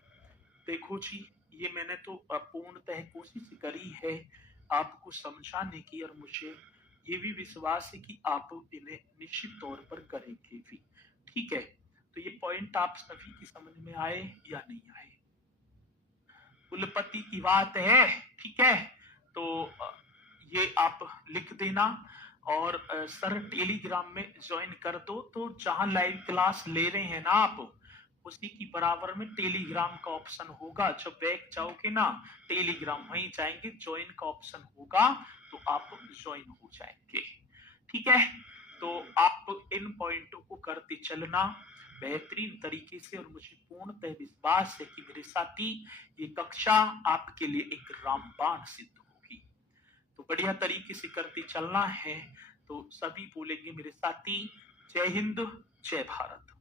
देखो जी, ये मैंने तो पूर्णतः कोशिश करी है आपको समझाने की और मुझे ये भी विश्वास है कि आप इन्हें निश्चित तौर पर करेंगे भी। ठीक है, तो ये पॉइंट आप सभी की समझ में आए या नहीं आए? कुलपति की बात है, ठीक है। तो ये आप लिख देना और सर टेलीग्राम में ज्वाइन कर दो। तो जहां लाइव क्लास ले रहे हैं ना आप, उसी की बराबर में टेलीग्राम का ऑप्शन होगा। जब बैक जाओगे ना टेलीग्राम, वहीं जाएंगे, ज्वाइन का ऑप्शन होगा तो आप ज्वाइन हो जाएंगे। ठीक है, तो आप इन पॉइंटों को करते चलना बेहतरीन तरीके से। और मुझे पूर्णतः विश्वास है कि मेरे साथी ये कक्षा आपके लिए एक रामबाण सिद्ध होगी। तो बढ़िया तरीके से करते चलना है। तो सभी बोलेंगे मेरे साथी, जय हिंद, जय भारत।